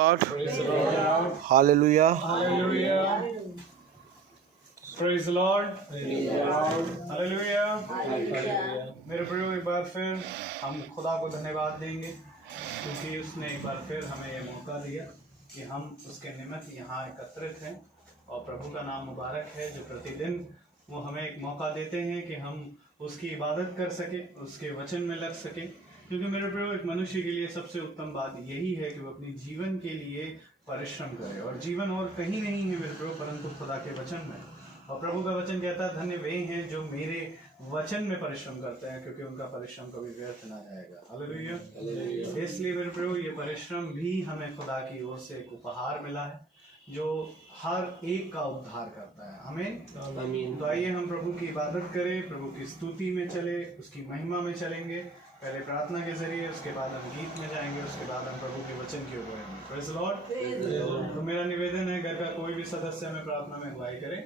Lord. Praise the Lord. Hallelujah. Hallelujah. Praise the Lord. Hallelujah. मेरे प्रियो, एक बार फिर हम खुदा को धन्यवाद देंगे क्योंकि उसने एक बार फिर हमें ये मौका दिया कि हम उसके निमित्त यहाँ एकत्रित हैं। और प्रभु का नाम मुबारक है जो प्रतिदिन वो हमें एक मौका देते हैं कि हम उसकी इबादत कर सके, उसके वचन में लग सके। क्योंकि मेरे प्रियो, एक मनुष्य के लिए सबसे उत्तम बात यही है कि वो अपने जीवन के लिए परिश्रम करे, और जीवन और कहीं नहीं है मेरे प्रियो परंतु खुदा के वचन में। और प्रभु का वचन कहता है, धन्य वे हैं जो मेरे वचन में परिश्रम करते हैं क्योंकि उनका परिश्रम कभी व्यर्थ ना जाएगा। हालेलुया। इसलिए मेरे प्रभु, ये परिश्रम भी हमें खुदा की ओर से एक उपहार मिला है जो हर एक का उद्धार करता है। आमीन। तो आइए हम प्रभु की इबादत करें, प्रभु की स्तुति में चले, उसकी महिमा में चलेंगे। पहले प्रार्थना के जरिए, उसके बाद हम गीत में जाएंगे, उसके बाद हम प्रभु के वचन की ओर बढ़ेंगे। Praise the Lord. तो मेरा निवेदन है, घर का कोई भी सदस्य हमें प्रार्थना में अगुवाई करे।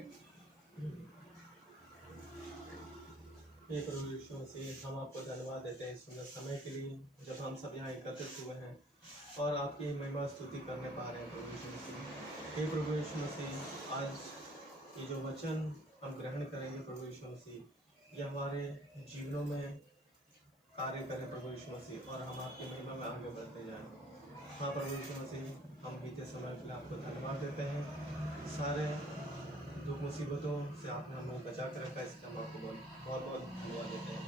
प्रभु यीशु मसीह, हम आपको धन्यवाद देते हैं इस सुंदर समय के लिए जब हम सब यहाँ एकत्रित हुए हैं और आपकी महिमा स्तुति करने पा रहे हैं। प्रभु यीशु मसीह, हे प्रभु यीशु मसीह, आज ये जो वचन हम ग्रहण करेंगे प्रभु यीशु मसीह, ये हमारे जीवनों में कार्य करें प्रभु यीशु मसीह, और हम आपकी महिमा में आगे बढ़ते जाएं। हाँ प्रभु यीशु मसीह, हम बीते समय के लिए आपको धन्यवाद देते हैं। सारे दुख मुसीबतों से आपने हमें बचा कर रखा है, इसलिए हम आपको बहुत बहुत धन्यवाद देते हैं।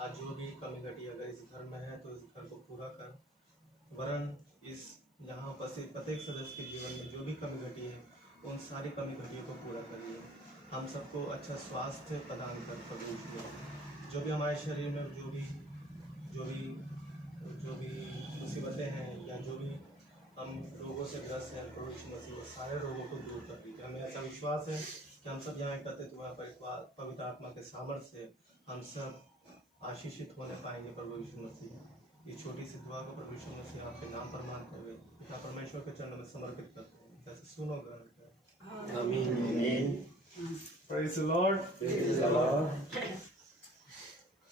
आज जो भी कमी घटी अगर इस घर में है तो इस घर को पूरा कर, वरन इस यहाँ उपस्थित प्रत्येक सदस्य के जीवन में जो भी कमी घटी है उन सारी कमी घटियों को पूरा करिए। हम सबको अच्छा स्वास्थ्य प्रदान कर प्रभु यीशु, जो भी हमारे शरीर में जो भी मुसीबतें हैं या जो भी हम रोगों से ग्रस्त हैं प्रभु यीशु मसीह, वो सारे रोगों को दूर कर दीजिए। हमें ऐसा विश्वास है कि हम सब यहाँ एकत्रित हुए पवित्र आत्मा के सामर्थ्य से हम सब आशीषित होने पाएंगे प्रभु यीशु मसीह। ये छोटी सी दुआ को प्रभु यीशु मसीह आपके नाम पर मानते हुए पिता परमेश्वर के चरणों में समर्पित करते हैं। जैसे सुनो, ग्रहण करें। आमीन। Praise the Lord.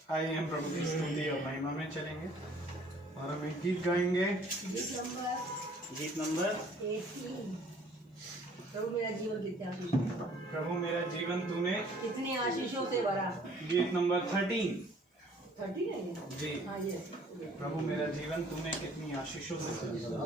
आइए हम प्रभु की स्तुति और महिमा में चलेंगे और हम एक गीत गाएंगे। गीत नंबर 18। प्रभु मेरा जीवन कितना प्रभु मेरा जीवन तूने कितनी आशीषों से भरा। गीत नंबर 13 है जी। हाँ, ये प्रभु मेरा जीवन तूने कितनी आशीषों से भरा।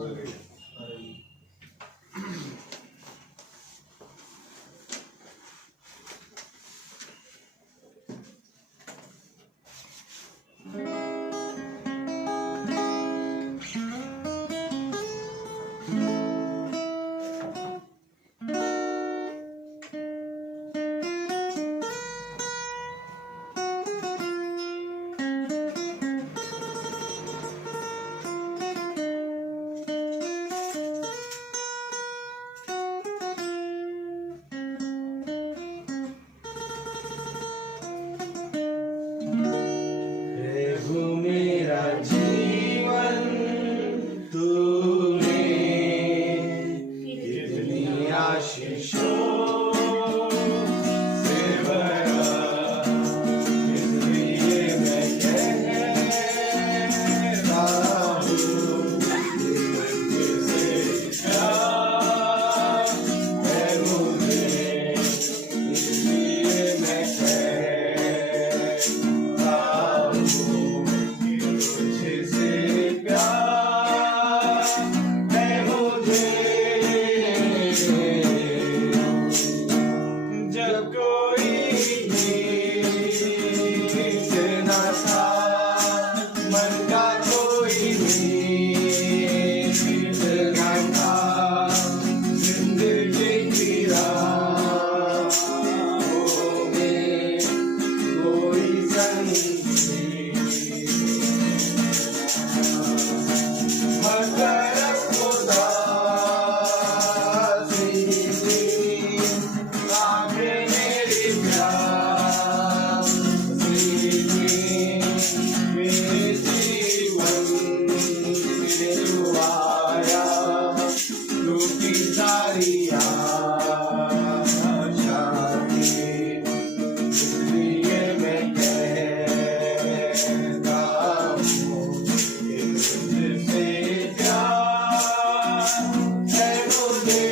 है मुझे,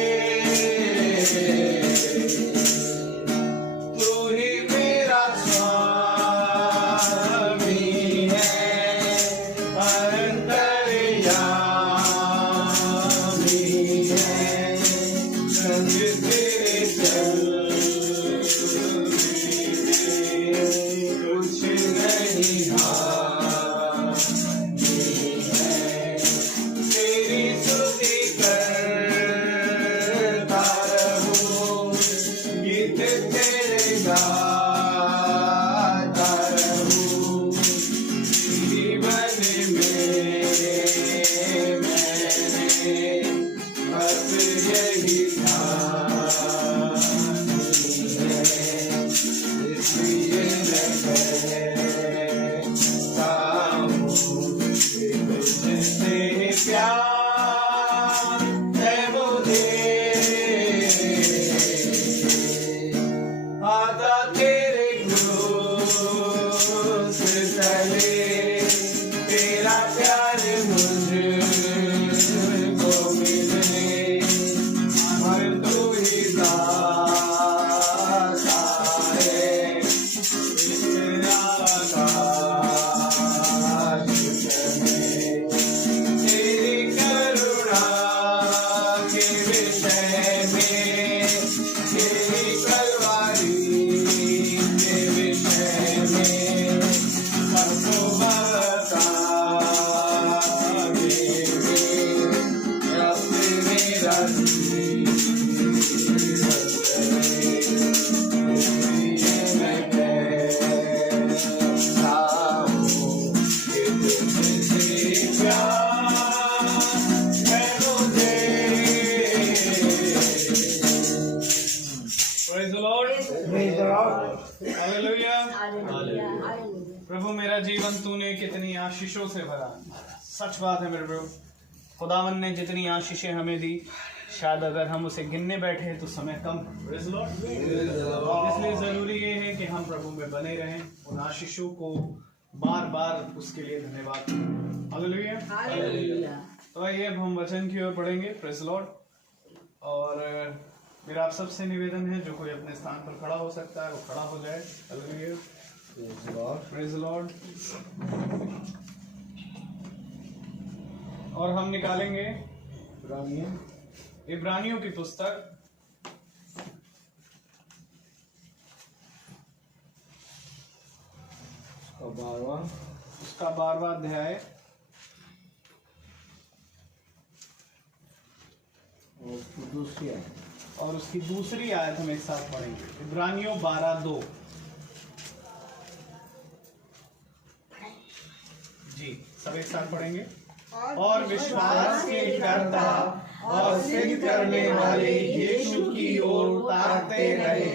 तू ही मेरा स्वामी है, अंतर्यामी है, संग तेरे कुछ नहीं हानि है, तेरी स्तुति करता रहूं, गीत तेरे गाता रहूं, जीवन में मैंने बस यही ठानी है, इसलिए मैं कहता हूँ कि तुझसे प्यार है मुझे, आता तेरे क्रूस तले, तेरा प्यार मुझको मिले, पर तू ही दाता है, तेरा आकाश में, तेरी करुणा के विषय में, तेरी कलवारी के विषय में, सबको बता देंगे, अब मेरा इसलिए मैं कहता हूँ कि तुझसे प्यार है मुझे। Praise the Lord. Hallelujah. Hallelujah प्रभु मेरा जीवन तूने कितनी आशीषों से भरा। सच बात है मेरे प्रभु, खुदावन ने जितनी आशीषें हमें दी, शायद अगर हम उसे गिनने बैठे तो समय कम। Praise the Lord. इसलिए जरूरी ये है कि हम प्रभु में बने रहें, उन आशीषों को बार बार उसके लिए धन्यवाद करें। हालेलुया। हालेलुया तो आइए अब हम वचन की ओर पढ़ेंगे। Praise Lord. और मेरा आप सबसे निवेदन है, जो कोई अपने स्थान पर खड़ा हो सकता है वो खड़ा हो जाए। हालेलुया। Praise Lord. और हम निकालेंगे इब्रानियों की पुस्तक उसका 12वां अध्याय और उसकी दूसरी आयत हम एक साथ पढ़ेंगे। इब्रानियों 12:2। जी सब एक साथ पढ़ेंगे। और विश्वास के कर्ता और सिद्ध करने वाले यीशु की ओर ताकते रहे,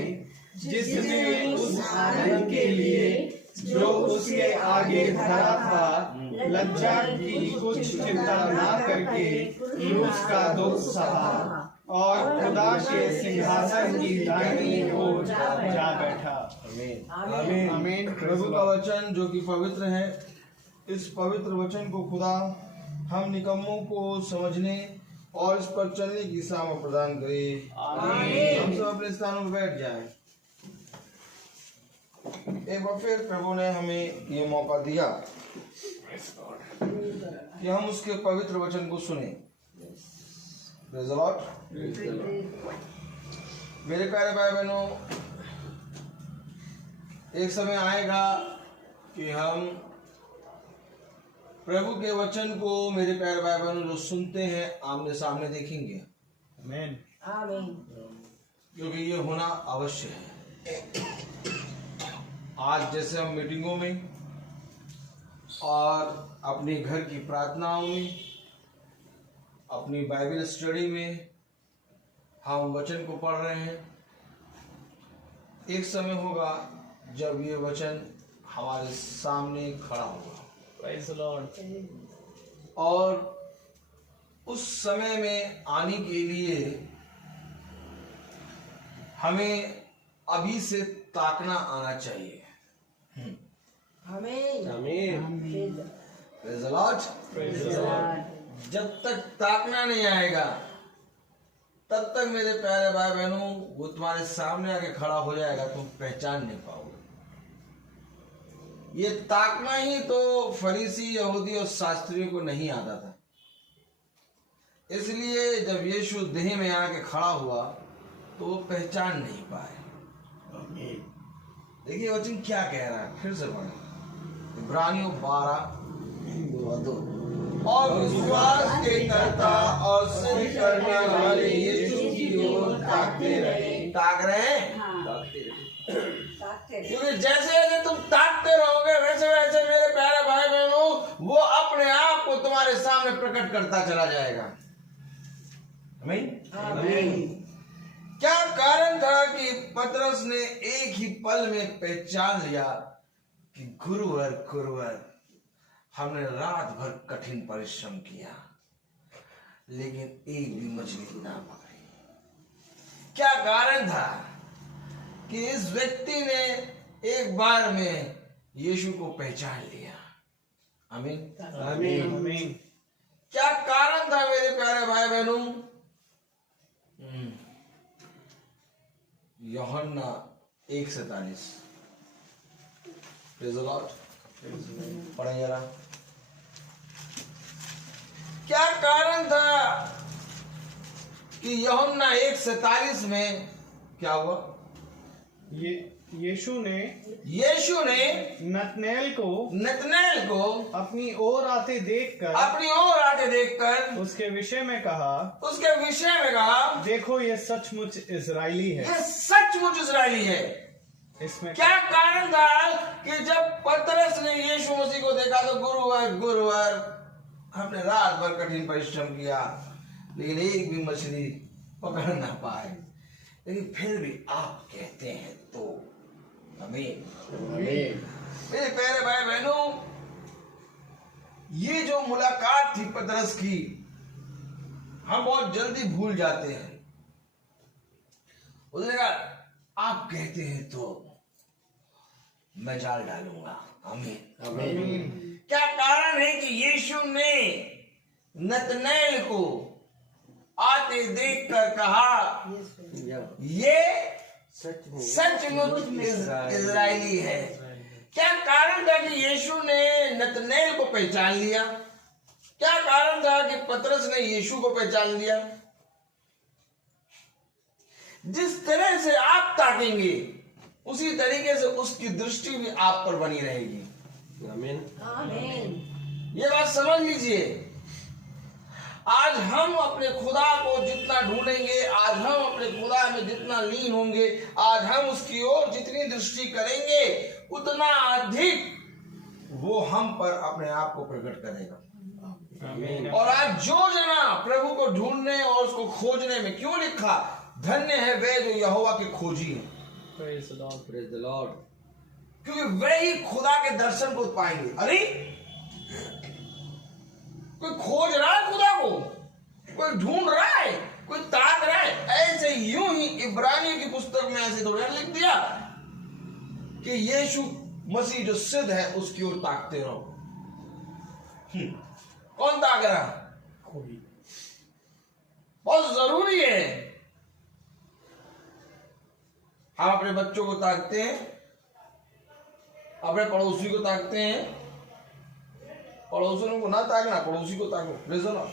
जिसने उस आनंद के लिए जो उसके आगे धरा था, लज्जा की कुछ चिंता ना करके क्रूस का दुख सहा और खुदा के सिंहासन की दाहिनी ओर जा बैठा। आमीन। आमीन। प्रभु का वचन जो कि पवित्र है, इस पवित्र वचन को खुदा हम निकम्मों को समझने और इस पर चलने की सामर्थ प्रदान करे। आमीन। हम सब अपने स्थानों पर बैठ जाएं। एक बार फिर प्रभु ने हमें ये मौका दिया कि हम उसके पवित्र वचन को सुने। Praise the Lord. मेरे प्यारे भाई बहनों, एक समय आएगा कि हम प्रभु के वचन को, मेरे प्यारे भाई बहनों जो सुनते हैं, आमने सामने देखेंगे। आमीन। आमीन। क्योंकि ये होना अवश्य है। आज जैसे हम मीटिंगों में और अपने घर की प्रार्थनाओं में, अपनी बाइबल स्टडी में हम वचन को पढ़ रहे हैं, एक समय होगा जब ये वचन हमारे सामने खड़ा होगा। Praise the Lord. और उस समय में आने के लिए हमें अभी से ताकना आना चाहिए। आमीन। आमीन। आमीन। Praise the Lord। जब तक ताकना नहीं आएगा तब तक मेरे प्यारे भाई बहनों वो तुम्हारे सामने आके खड़ा हो जाएगा, तुम पहचान नहीं पाओगे। ये ताकना ही तो फरीसी, यहूदी और शास्त्रियों को नहीं आता था। इसलिए जब यीशु देह में आके खड़ा हुआ तो वो पहचान नहीं पाए। देखिए वचन क्या कह रहा है, फिर से पढ़े इब्रानियों 12:2। और विश्वास के कर्ता और सिद्ध करने वाले यीशु की ओर ताकते रहे। ताक रहे हैं, क्योंकि जैसे जैसे तुम ताकते रहोगे वैसे वैसे मेरे प्यारे भाई बहनों वो अपने आप को तुम्हारे सामने प्रकट करता चला जाएगा। आमीन। क्या कारण था कि पतरस ने एक ही पल में पहचान लिया कि गुरुवर हमने रात भर कठिन परिश्रम किया लेकिन एक भी मछली ना पकड़ी। क्या कारण था कि इस व्यक्ति ने एक बार में यीशु को पहचान लिया? आमीन आमीन। क्या कारण था मेरे प्यारे भाई बहनों? यूहन्ना 1:47 प्रेज़ द लॉर्ड, पढ़ें जरा। क्या कारण था कि यूहन्ना 1:47 में क्या हुआ? यीशु ने नतनएल को अपनी ओर आते देखकर उसके विषय में कहा, देखो ये सचमुच इजरायली है। इसमें क्या कारण था कि जब पतरस ने यीशु मसीह को देखा तो गुरुवर हमने रात भर कठिन परिश्रम किया लेकिन एक भी मछली पकड़ ना पाए, लेकिन फिर भी आप कहते हैं तो। आमीन। मेरे प्यारे भाई बहनों, ये जो मुलाकात थी पतरस की हम बहुत जल्दी भूल जाते हैं। उसने कहा आप कहते हैं तो मैं जाल डालूंगा। आमीन। क्या कारण है कि यीशु ने नतनएल को आते देखकर कहा ये सचमुच इजरायली है? क्या कारण था कि यीशु ने नतनएल को पहचान लिया? क्या कारण था कि पतरस ने यीशु को पहचान लिया? जिस तरह से आप ताकेंगे उसी तरीके से उसकी दृष्टि भी आप पर बनी रहेगी। आमीन। ये बात समझ लीजिए। आज हम अपने खुदा को जितना ढूंढेंगे, आज हम अपने खुदा में जितना लीन होंगे, आज हम उसकी ओर जितनी दृष्टि करेंगे उतना अधिक वो हम पर अपने आप को प्रकट करेगा। आमीन। और आज जो जना प्रभु को ढूंढने और उसको खोजने में, क्यों लिखा धन्य है वे जो यहोवा के खोजी हैं। Praise the Lord. क्योंकि वे ही खुदा के दर्शन को पाएंगे। अरे कोई खोज रहा है खुदा को, कोई ढूंढ रहा है, कोई ताक रहा है, ऐसे यूं ही इब्रानियों की पुस्तक में ऐसे थोड़ा लिख दिया कि यीशु मसीह जो सिद्ध है उसकी ओर ताकते रहो। कौन ताक रहा? कोई। बहुत जरूरी है। हम अपने बच्चों को ताकते हैं, अपने पड़ोसी को ताकते हैं। पड़ोसियों को ना ताकना, पड़ोसी को ताको। Praise the Lord.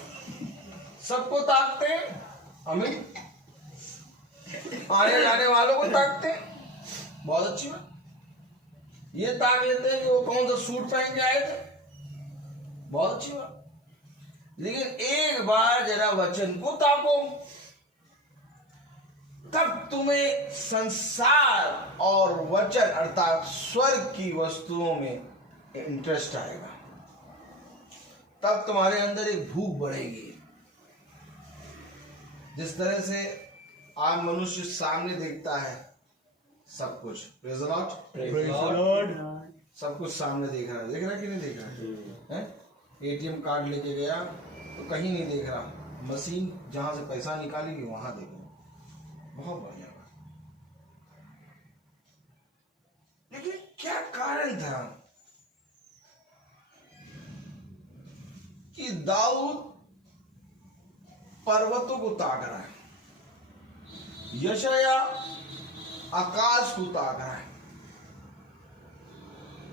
सबको ताकते हैं। हमें आने जाने वालों को ताकते हैं। बहुत अच्छी बात। ये ताक लेते हैं कि वो कौन सा सूट पहन के आए थे। बहुत अच्छी बात। लेकिन एक बार जरा वचन को ताको, तब तुम्हें संसार और वचन अर्थात स्वर्ग की वस्तुओं में इंटरेस्ट आएगा। तब तुम्हारे अंदर एक भूख बढ़ेगी। जिस तरह से आज मनुष्य सामने देखता है सब कुछ, प्रेज़ द लॉर्ड, सब कुछ सामने देख रहा है कि नहीं देख रहा है? एटीएम कार्ड लेके गया तो कहीं नहीं देख रहा, मशीन जहां से पैसा निकालेगी वहां देखो। बहुत बढ़िया बात। लेकिन क्या कारण था कि दाऊद पर्वतों को ताक रहा है, यशाया आकाश को ताक रहा है,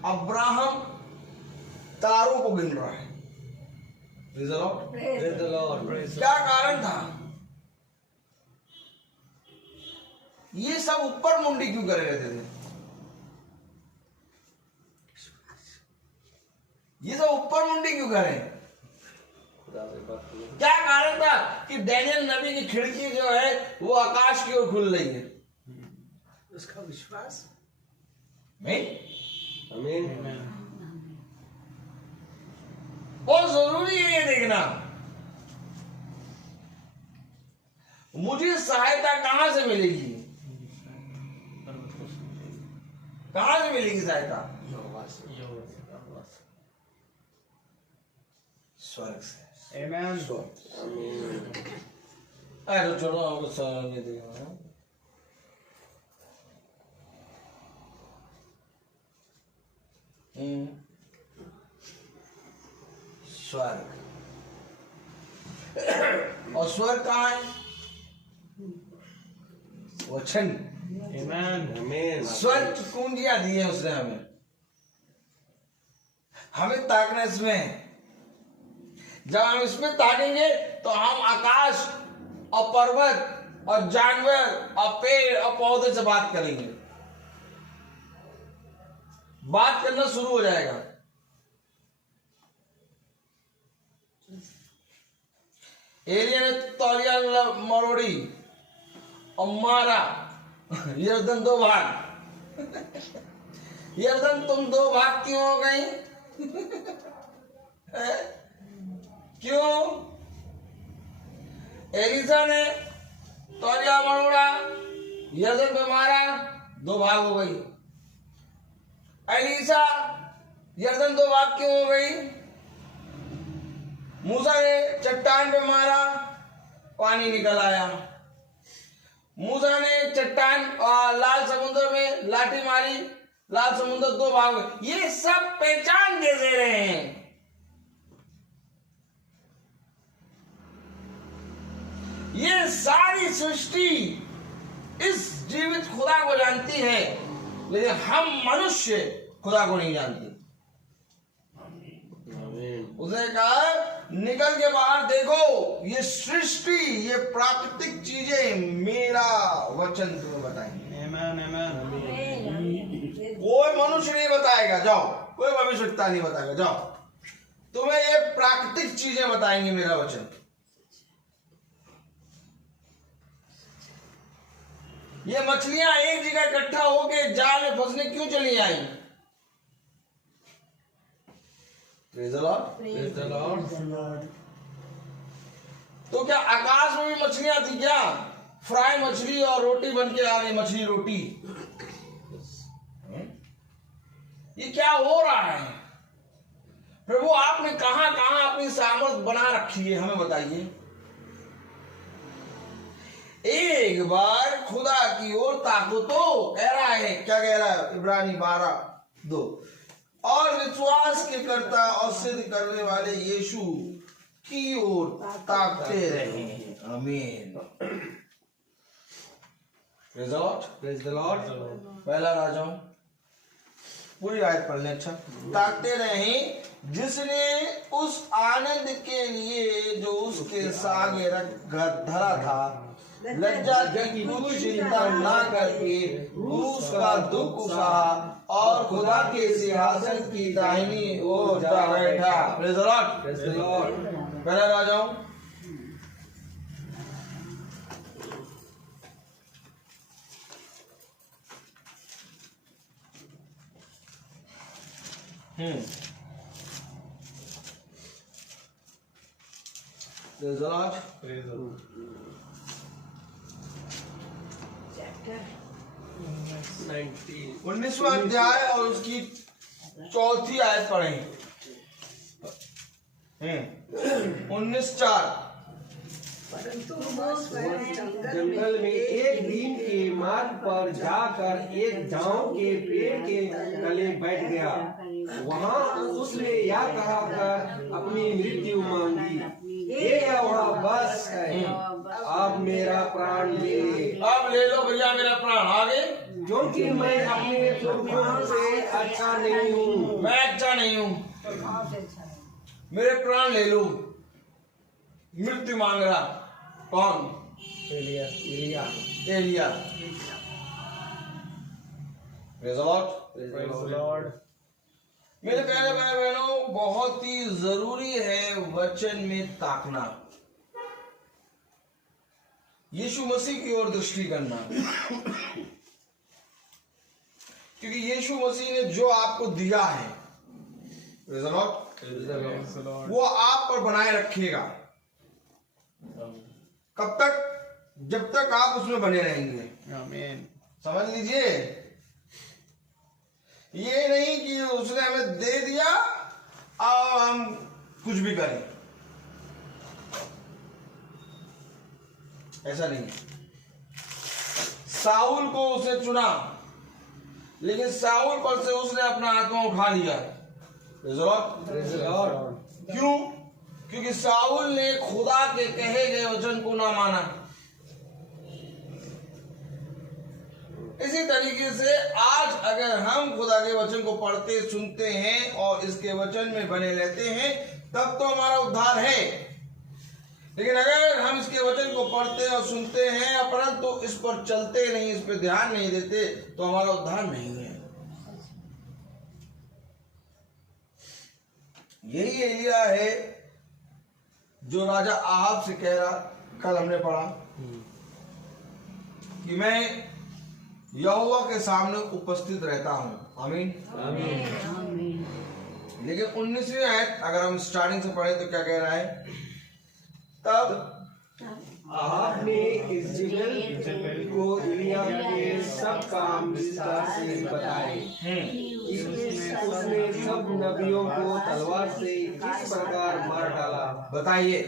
अब्राहम तारों को गिन रहा है। Praise the Lord. Praise the Lord. क्या कारण था? ये सब ऊपर मुंडी क्यों करे रहते थे? ये सब ऊपर मुंडी क्यों करे? क्या कारण था कि डैनियल नबी की खिड़की जो है वो आकाश की ओर खुल रही है? उसका विश्वास। आमीन। बहुत जरूरी है ये देखना, मुझे सहायता कहां से मिलेगी? कहां से मिलेगी सहायता? स्वर्ग से। आमीन। अरे तो छोड़ो, हमको समझ नहीं देगा। स्वर्ग, और स्वर्ग कहाँ है? वचन। आमीन। स्वर्ग की कुंजियां दी है उसने हमें ताकना इसमें है। जब हम इसमें ताकेंगे तो हम आकाश और पर्वत और जानवर और पेड़ और पौधे से बात करेंगे, बात करना शुरू हो जाएगा। एलिया ने तौलिया मरोड़ी और मारा यरदन दो भाग। यरदन तुम दो भाग क्यों हो गई? क्यों? एलिसा ने तौलिया मरोड़ा, यरदन पे मारा, दो भाग हो गई। एलिसा यरदन दो भाग क्यों हो गई? मूसा ने चट्टान पे मारा, पानी निकल आया। मूसा ने चट्टान और लाल समुद्र में लाठी मारी, लाल समुद्र दो भाग हुए। ये सब पहचान दे रहे हैं। ये सारी सृष्टि इस जीवित खुदा को जानती है, लेकिन हम मनुष्य खुदा को नहीं जानते। उसने कहा निकल के बाहर देखो, ये सृष्टि, ये प्राकृतिक चीजें मेरा वचन तुम्हें बताएंगे। कोई मनुष्य नहीं बताएगा, जाओ, कोई भविष्यवक्ता नहीं बताएगा, जाओ, तुम्हें ये प्राकृतिक चीजें बताएंगे मेरा वचन। ये मछलियां एक जगह इकट्ठा होके जाल में फंसने क्यों चली आई? Praise the Lord. Praise the Lord. तो क्या आकाश में भी मछलियां थी क्या? फ्राई मछली और रोटी बन के आ गई, मछली रोटी। ये क्या हो रहा है? प्रभु आपने कहां कहां अपनी सामर्थ बना रखी है, हमें बताइए। एक बार खुदा की ओर ताको तो कह रहा है, क्या कह रहा है? इब्रानी 12:2, और विश्वास के कर्ता और सिद्ध करने वाले यीशु की ओर ताकते रहे। आमीन। Praise the Lord. Praise the Lord. पहला राजाओं पूरी आयत पढ़ लें। अच्छा, ताकते रहे जिसने उस आनंद के लिए जो उसके सामने धरा था, लज्जा की कुछ चिंता ना करके क्रूस का दुख उठा और खुदा के सिंहासन की दाहिनी ओर जा बैठा। Praise the Lord. Praise the Lord. पहला राजाओं प्रेज़ द लॉर्ड। 19वां अध्याय और उसकी 4थी आयत पढ़ें। 19:4। जंगल में एक दिन के मार्ग पर जाकर एक झाऊ के पेड़ के तले बैठ गया। वहाँ उसने यह कहा कर अपनी मृत्यु मांगी, हे यहोवा बस है, अब मेरा प्राण ले ले, अब ले लो भैया मेरा प्राण। आगे, क्योंकि मैं अपने पुरखों से अच्छा नहीं हूँ। मैं अच्छा नहीं हूँ, आपसे अच्छा है। मेरे प्राण ले लो। मृत्यु मांग रहा कौन? Elia Elia. Praise the Lord। Praise the Lord। मेरे प्यारे भाई बहनों, बहुत ही जरूरी है वचन में ताकना, यीशु मसीह की ओर दृष्टि करना, क्योंकि यीशु मसीह ने जो आपको दिया है, Praise the Lord, Praise the Lord। वो आप पर बनाए रखेगा। कब तक? जब तक आप उसमें बने रहेंगे। आमीन। समझ लीजिए, ये नहीं कि उसने हमें दे दिया और हम कुछ भी करें, ऐसा नहीं है। साउल को उसने चुना, लेकिन साउल पर से उसने अपना आत्मा उठा लिया। Praise the Lord। क्यों? क्योंकि साउल ने खुदा के कहे गए वचन को ना माना। इसी तरीके से आज अगर हम खुदा के वचन को पढ़ते सुनते हैं और इसके वचन में बने रहते हैं, तब तो हमारा उद्धार है। लेकिन अगर हम इसके वचन को पढ़ते और सुनते हैं परंतु इस पर चलते नहीं, इस पर ध्यान नहीं देते, तो हमारा उद्धार नहीं है। यही एलिया है जो राजा आहाब से कह रहा, कल हमने पढ़ा कि मैं यहोवा के सामने उपस्थित रहता हूं। आमीन। आमीन। लेकिन 19वीं आयत अगर हम स्टार्टिंग से पढ़े तो क्या कह रहा है? तब आहाब ने इजेबेल को एलिया के सब काम विस्तार से बताए कि उसने सब नबियों को तलवार से किस प्रकार मार डाला। बताइए,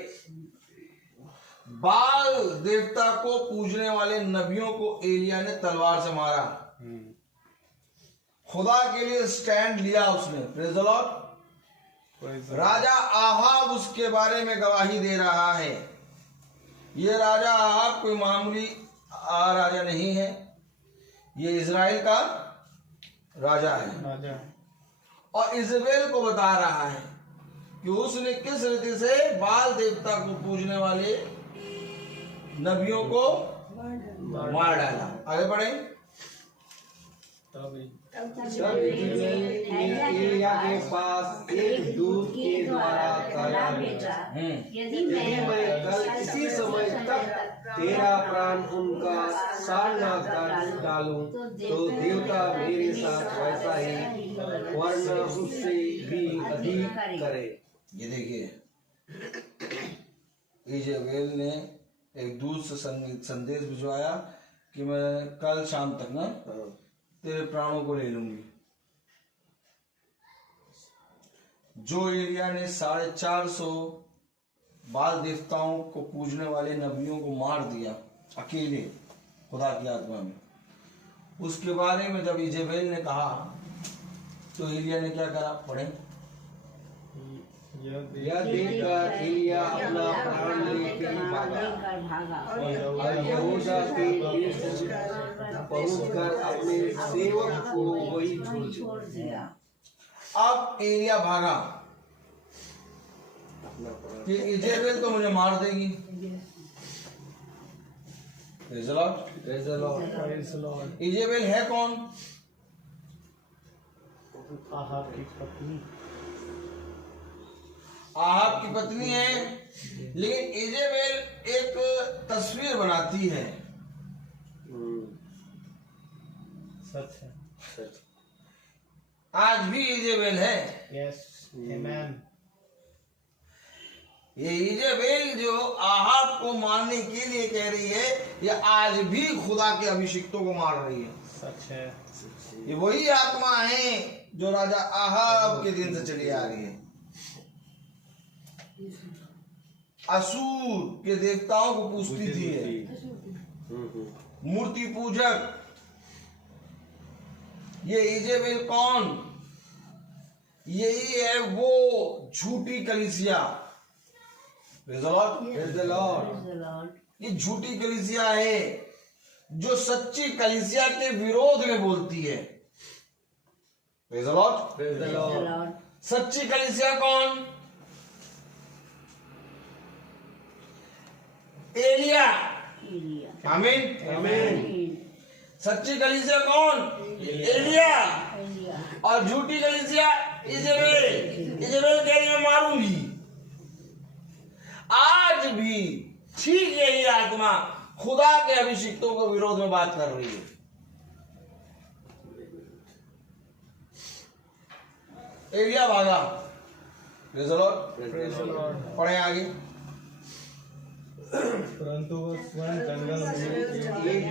बाल देवता को पूजने वाले नबियों को एलिया ने तलवार से मारा। खुदा के लिए स्टैंड लिया उसने। Praise the Lord. Raja Ahab उसके बारे में गवाही दे रहा है। ये राजा आहाब कोई मामूली राजा नहीं है, ये इजराइल का राजा है। और इजबेल को बता रहा है कि उसने किस रीति से बाल देवता को पूजने वाले नबियों को मार डाला। आगे बढ़े। तब जब इजेबेल ने एलिया के पास एक दूत के द्वारा कहा, यदि मैं कल इसी समय तक तेरा प्राण उनका सार न कर डालूं, तो देवता मेरे साथ वैसा ही वरना उससे भी अधिक करे। ये देखिए, इजेबेल ने एक दूत से संदेश भिजवाया कि मैं कल शाम तक ना तेरे प्राणों को ले लूंगी। जो एलिया ने 450 बाल देवताओं को पूजने वाले नबियों को मार दिया अकेले खुदा की आत्मा में, उसके बारे में जब इजेबेल ने कहा तो एलिया ने क्या करा? पढ़े। यह देखकर एलिया अपना प्राण लेकर भागा और यहूदा के देश पहुंचकर अपने सेवक को वही छोड़ दिया। अब एलिया भागा कि इजेबेल तो मुझे मार देगी। Praise the Lord। इजेबेल है कौन? आहाब की पत्नी। आहाब की पत्नी है, लेकिन इजेबेल एक तस्वीर बनाती है। सच है। आज भी इजेबेल है। यस, आमेन। ये इजेबेल जो आहाब को मारने के लिए कह रही है, ये आज भी खुदा के अभिषिक्तों को मार रही है। सच है। ये वही आत्मा है जो राजा आहाब के दिन से चली आ रही है। असूर के देवताओं को पूजती थी ये, मूर्ति पूजक। ये इजेबेल कौन? यही है वो झूठी कलीसिया Praise the Lord. Praise the Lord. Praise the Lord. ये झूठी कलीसिया है जो सच्ची कलीसिया के विरोध में बोलती है। Praise the Lord. Praise the Praise the Lord. Lord. सच्ची कलीसिया कौन? एलिया। Elia. आमीन। Amen. सच्ची कलीसिया कौन? एलिया। Elia. और झूठी कलीसिया इजेबेल। इजेबेल कह रही मैं मारूंगी। आज भी ठीक यही आत्मा खुदा के अभिषिक्तों के विरोध में बात कर रही है। एलिया भागा। Praise the Lord. Praise the Lord. पढ़े आगे। परंतु वो स्वयं जंगल में एक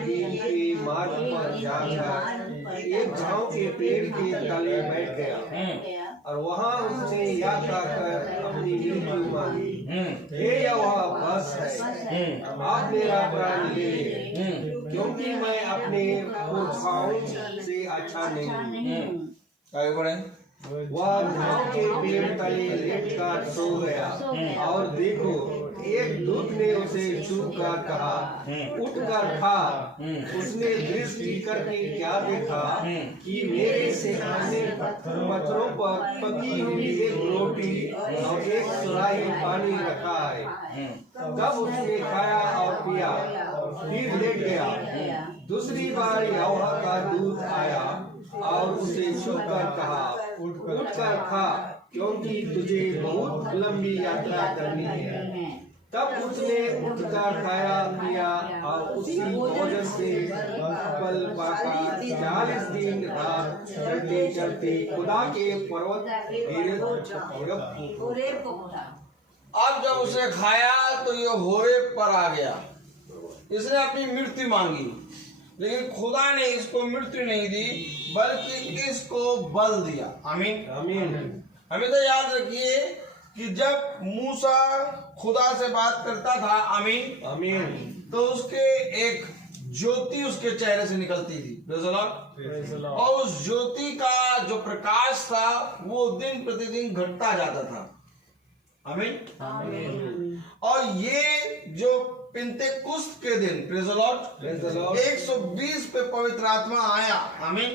दिन के मार्ग पर जाकर एक झाऊ के पेड़ के तले बैठ गया और वहां उसने यह कहकर अपनी मृत्यु मांगी, हे यहोवा बस है, आप मेरा प्राण ले लें, क्योंकि मैं अपने पुरखाओं से अच्छा नहीं हूँ। आगे बढ़े। वह झाऊ के पेड़ तले लेटकर सो गया और देखो एक दूत ने उसे छूकर कहा, उठकर खा। उसने दृष्टि करके क्या देखा कि मेरे सिरहाने पत्थरों पर पकी हुई एक रोटी और एक सुराही पानी रखा है। तब उसने खाया और पिया, फिर लेट गया। दूसरी बार यहोवा का दूत आया और उसे छूकर कहा, उठकर खा, क्योंकि तुझे बहुत लंबी यात्रा करनी है। तब उसने उठकर खाया पिया और उसी भोजन से बल पाकर 40 दिन रात चलते चलते खुदा के पर्वत अब जब उसने खाया तो ये होरेब पर आ गया। इसने अपनी मृत्यु मांगी, लेकिन खुदा ने इसको मृत्यु नहीं दी बल्कि इसको बल दिया। आमीन। आमीन। हमें तो याद रखिए कि जब मूसा खुदा से बात करता था, आमीन, आमीन, तो उसके एक ज्योति उसके चेहरे से निकलती थी। Praise the Lord. और उस ज्योति का जो प्रकाश था वो दिन प्रतिदिन घटता जाता था। आमीन। और ये जो पिंतेकुस्त के दिन, Praise the Lord, Praise the Lord. 120 पे पवित्र आत्मा आया। आमीन।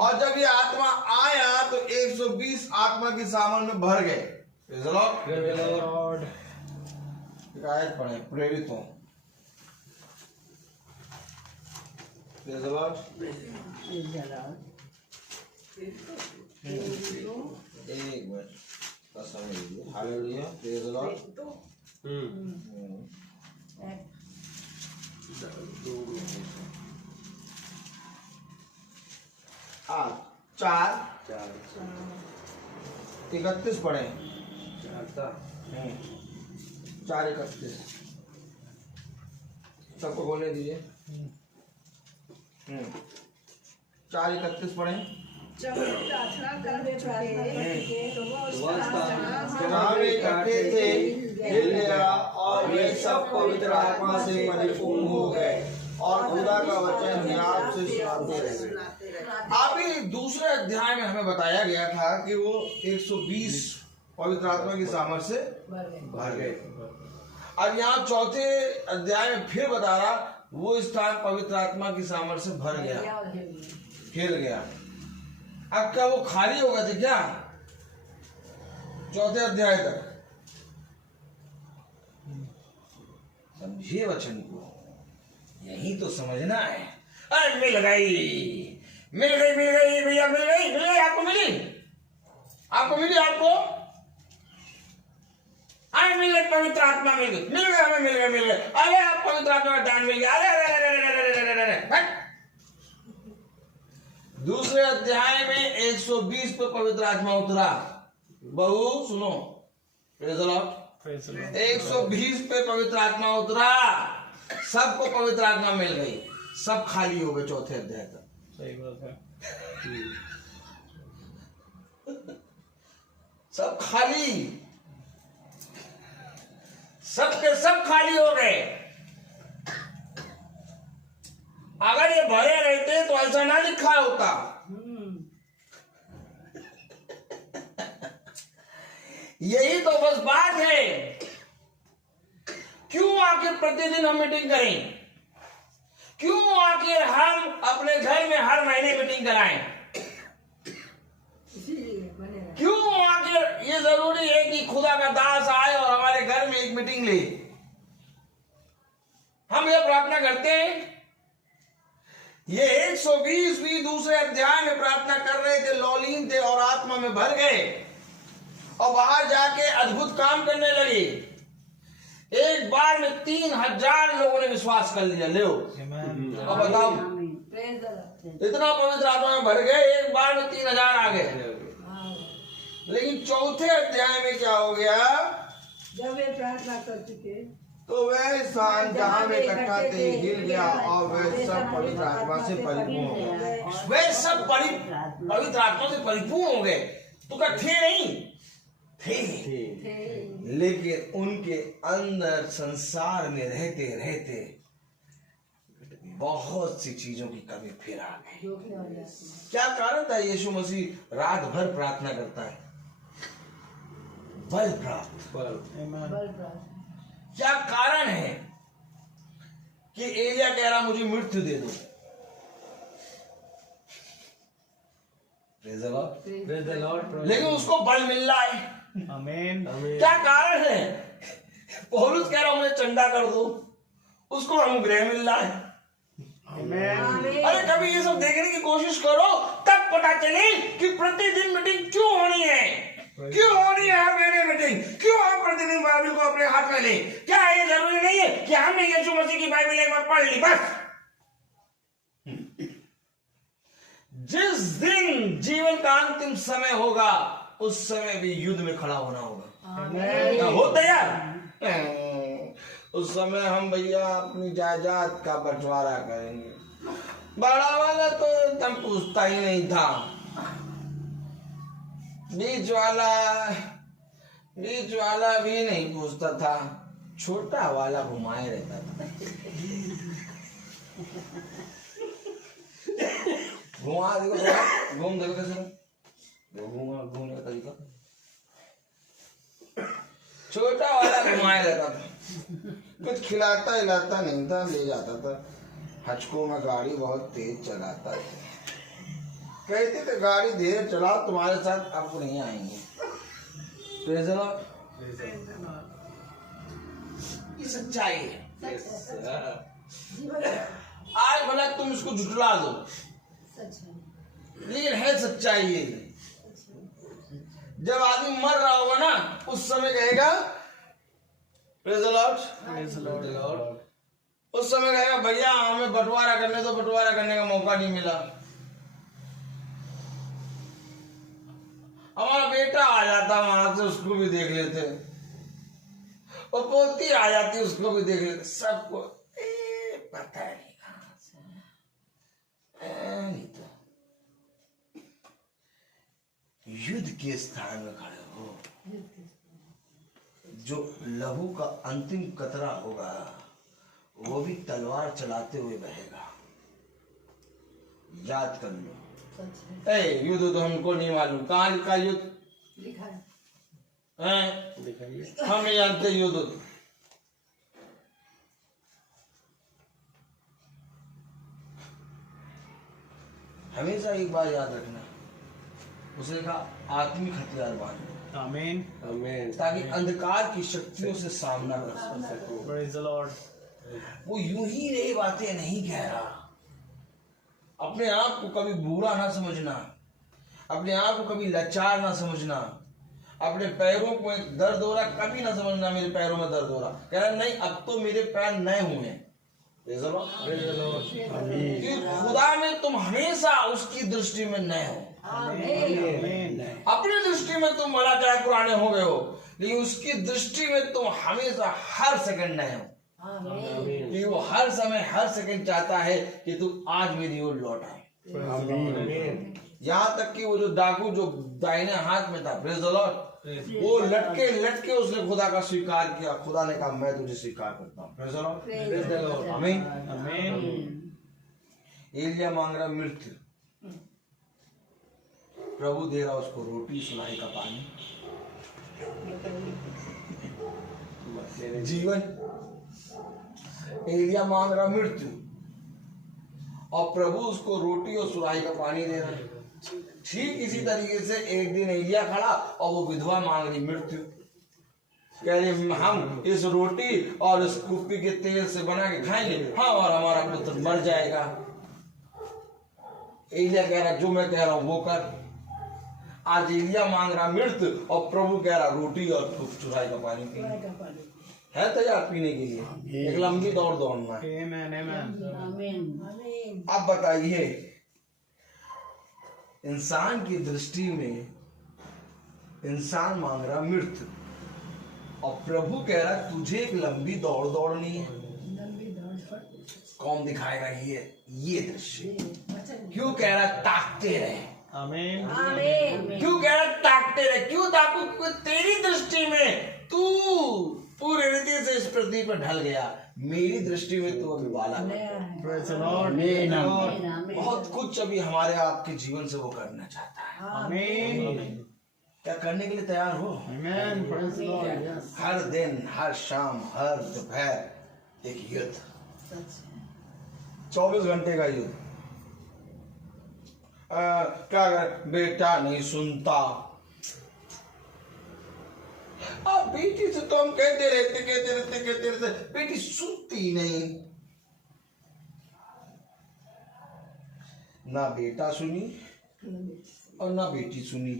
और जब ये आत्मा आया तो 120 आत्मा की सामन में भर गए। Praise the Lord. Praise the Lord. एक आयत पढ़े, प्रेरित हो। Praise the Lord. Praise the Lord. एक मिनट का समय लीजिए। हालेलुया। Praise the Lord. आज 4:31 पढ़े। 4:31 सबको बोलने दीजिए। 4:31 पढ़े। जहाँ वे इकट्ठे थे हिल गया और वे सब पवित्र आत्मा से परिपूर्ण हो गए और खुदा का वचन ध्यान से सुनाते रहे। अभी दूसरे अध्याय में हमें बताया गया था कि वो 120 पवित्र आत्मा की सामर्थ से भर गए। अब यहाँ चौथे अध्याय में फिर बता रहा वो स्थान पवित्र आत्मा की सामर्थ से भर गया, हिल गया। अब क्या वो खाली हो गए थे क्या? चौथे अध्याय तक समझिए वचन को, यही तो समझना है। अरे मिल गई भैया, मिल गई आपको, मिली आपको। अरे मिल गई, पवित्र आत्मा मिल गई हमें। अरे आप पवित्र आत्मा का दान मिल गया। अरे दूसरे अध्याय में 120 पे पवित्र आत्मा उतरा। बहू सुनो, Praise the Lord. 120 पे पवित्र आत्मा उतरा, सबको पवित्र आत्मा मिल गई, सब खाली हो गए चौथे अध्याय तक। सही बात है। सब खाली, सबके सब खाली हो गए। अगर ये भरे रहते तो ऐसा ना लिखा होता। यही तो बस बात है। क्यों आखिर प्रतिदिन हम मीटिंग करें? क्यों आखिर हम अपने घर में हर महीने मीटिंग कराएं? इसीलिए बनेगा। क्यों आखिर ये जरूरी है कि खुदा का दास आए और हमारे घर में एक मीटिंग ले? हम ये प्रार्थना करते हैं। ये 120 दूसरे अध्याय में प्रार्थना कर रहे थे, लौलीन थे और आत्मा में भर गए और बाहर जाके अद्भुत काम करने लगे। एक बार में 3000 लोगों ने विश्वास कर लिया। लो अब बताओ, प्रेज द लॉर्ड। इतना पवित्र आत्मा में भर गए, एक बार में 3000 आ गए। लेकिन चौथे अध्याय में क्या हो गया? जब वे प्रार्थना कर चुके तो वह स्थान जहां वे इकट्ठा थे हिल गया और वह सब पवित्र आत्मा से परिपूर्ण हो गए। वे सब पवित्र आत्मा से परिपूर्ण हो गए। तो क्या थे? नहीं थे, लेकिन उनके अंदर संसार में रहते रहते बहुत सी चीजों की कमी फिर आ गई। क्या कारण था? यीशु मसीह रात भर प्रार्थना करता है, बल प्राप्त। क्या कारण है कि एलिया कह रहा मुझे मृत्यु दे दो? Praise the Lord. लेकिन उसको बल मिल रहा है। आमीन। क्या कारण है? पौलुस कह रहा मुझे चंदा कर दो, उसको अनुग्रह मिल रहा है। आमीन। अरे कभी ये सब देखने की कोशिश करो, तब पता चले कि प्रतिदिन मीटिंग क्यों होनी है, क्यों होनी है हर महीने मीटिंग, क्यों हम प्रतिदिन बाइबल को अपने हाथ में लें। क्या ये जरूरी नहीं है कि हमने यीशु मसीह की बाइबल एक बार पढ़ ली बस? जिस दिन जीवन का अंतिम समय होगा उस समय भी युद्ध में खड़ा होना होगा। हो तैयार? उस समय हम भैया अपनी जायदाद का बंटवारा करेंगे। बड़ा वाला तो एकदम पूछता ही नहीं था, बीच वाला भी नहीं पूछता था, छोटा वाला घुमाए रहता था। घुमा देखो, घूम देखो कैसे घूमने का तरीका। छोटा वाला घुमाए रहता था, कुछ खिलाता हिलाता नहीं था, ले जाता था। हचकों में गाड़ी बहुत तेज चलाता था। कहते थे गाड़ी धीरे चलाओ, तुम्हारे साथ आपको नहीं आएंगे। Praise the Lord. ये सच्चाई है। आज भला तुम इसको झुठला दो, लेकिन है सच्चाई ये। जब आदमी मर रहा होगा ना, उस समय कहेगा praise the Lord, praise the Lord. उस समय कहेगा भैया हमें बंटवारा करने दो, बंटवारा करने का मौका नहीं मिला। हमारा बेटा आ जाता वहां से, उसको भी देख लेते, और पोती आ जाती, उसको भी देख लेते। सबको पता नहीं कहां से नहीं तो युद्ध के स्थान में खड़े हो। जो लहू का अंतिम कतरा होगा वो भी तलवार चलाते हुए बहेगा। याद कर लो। युद्ध तो हमको नहीं मालूम, कहाँ लिखा युद्ध? लिखा है, हम नहीं जानते युद्ध। हमेशा एक बात याद रखना, उसने कहा आत्मिक हथियार बांधो। आमीन। Amen. ताकि अंधकार की शक्तियों से सामना कर सको। Praise the Lord. वो यूं ही नई बातें नहीं कह रहा। अपने आप को कभी बुरा ना समझना, अपने आप को कभी लाचार ना समझना, अपने पैरों को एक दर्द हो रहा कभी ना समझना मेरे पैरों में दर्द हो रहा। कह रहा नहीं, अब तो मेरे पैर नए हुए हैं। क्योंकि खुदा में तुम हमेशा उसकी दृष्टि में नए हो। आमीन। अपनी दृष्टि में तुम भला चाहे पुराने हो गए हो, लेकिन उसकी दृष्टि में तुम हमेशा हर सेकंड नए हो। कि वो हर समय हर सेकंड चाहता है कि तू आज मेरी ओर लौट आए। Amen. यहाँ तक कि वो जो डाकू जो दाहिने हाथ में था, प्रेज़ द लॉर्ड, वो लटके लटके उसने खुदा का स्वीकार किया। खुदा ने कहा मैं तुझे स्वीकार करता हूँ। Praise the Lord. आमीन। आमीन। एलिया मांग रहा मृत्यु, प्रभु दे रहा उसको रोटी, सुलाई का पानी, जीवन। एलिया मांग रहा मृत्यु और प्रभु उसको रोटी और सुराही का पानी दे रहा है। ठीक इसी तरीके से एक दिन एलिया खड़ा और वो विधवा मांग रही मृत्यु, कह रही हम इस रोटी और इस कुप्पी के तेल से बना के खाएंगे, हाँ, और हमारा पुत्र मर जाएगा। एलिया कह रहा जो मैं कह रहा हूं वो कर। आज एलिया मांग रहा मृत्यु और प्रभु कह रहा रोटी और सुराही का पानी पी। है तैयार पीने के लिए? एक लंबी दौड़ दौड़ना है। अब बताइए, इंसान की दृष्टि में इंसान मांग रहा मृत्यु और प्रभु कह रहा तुझे एक लंबी दौड़ दौड़नी है। कौन दिखाएगा ये दृश्य? क्यों कह रहा ताकते रहे? आमीन। क्यों कह रहा ताकते रहे? क्यों ताकू? क्योंकि तेरी दृष्टि में तू पूरी रीति से इस पृथ्वी पर ढल गया, मेरी दृष्टि में तू अभी बालक है। बहुत कुछ अभी हमारे आपके जीवन से वो करना चाहता है। आमीन। क्या करने के लिए तैयार हो? हर दिन, हर शाम, हर दोपहर एक युद्ध, 24 घंटे का युद्ध। क्या कर, बेटा नहीं सुनता। अब बेटी से तो हम कहते रहते, बेटी सुनती नहीं। ना बेटा सुनी और ना बेटी सुनी,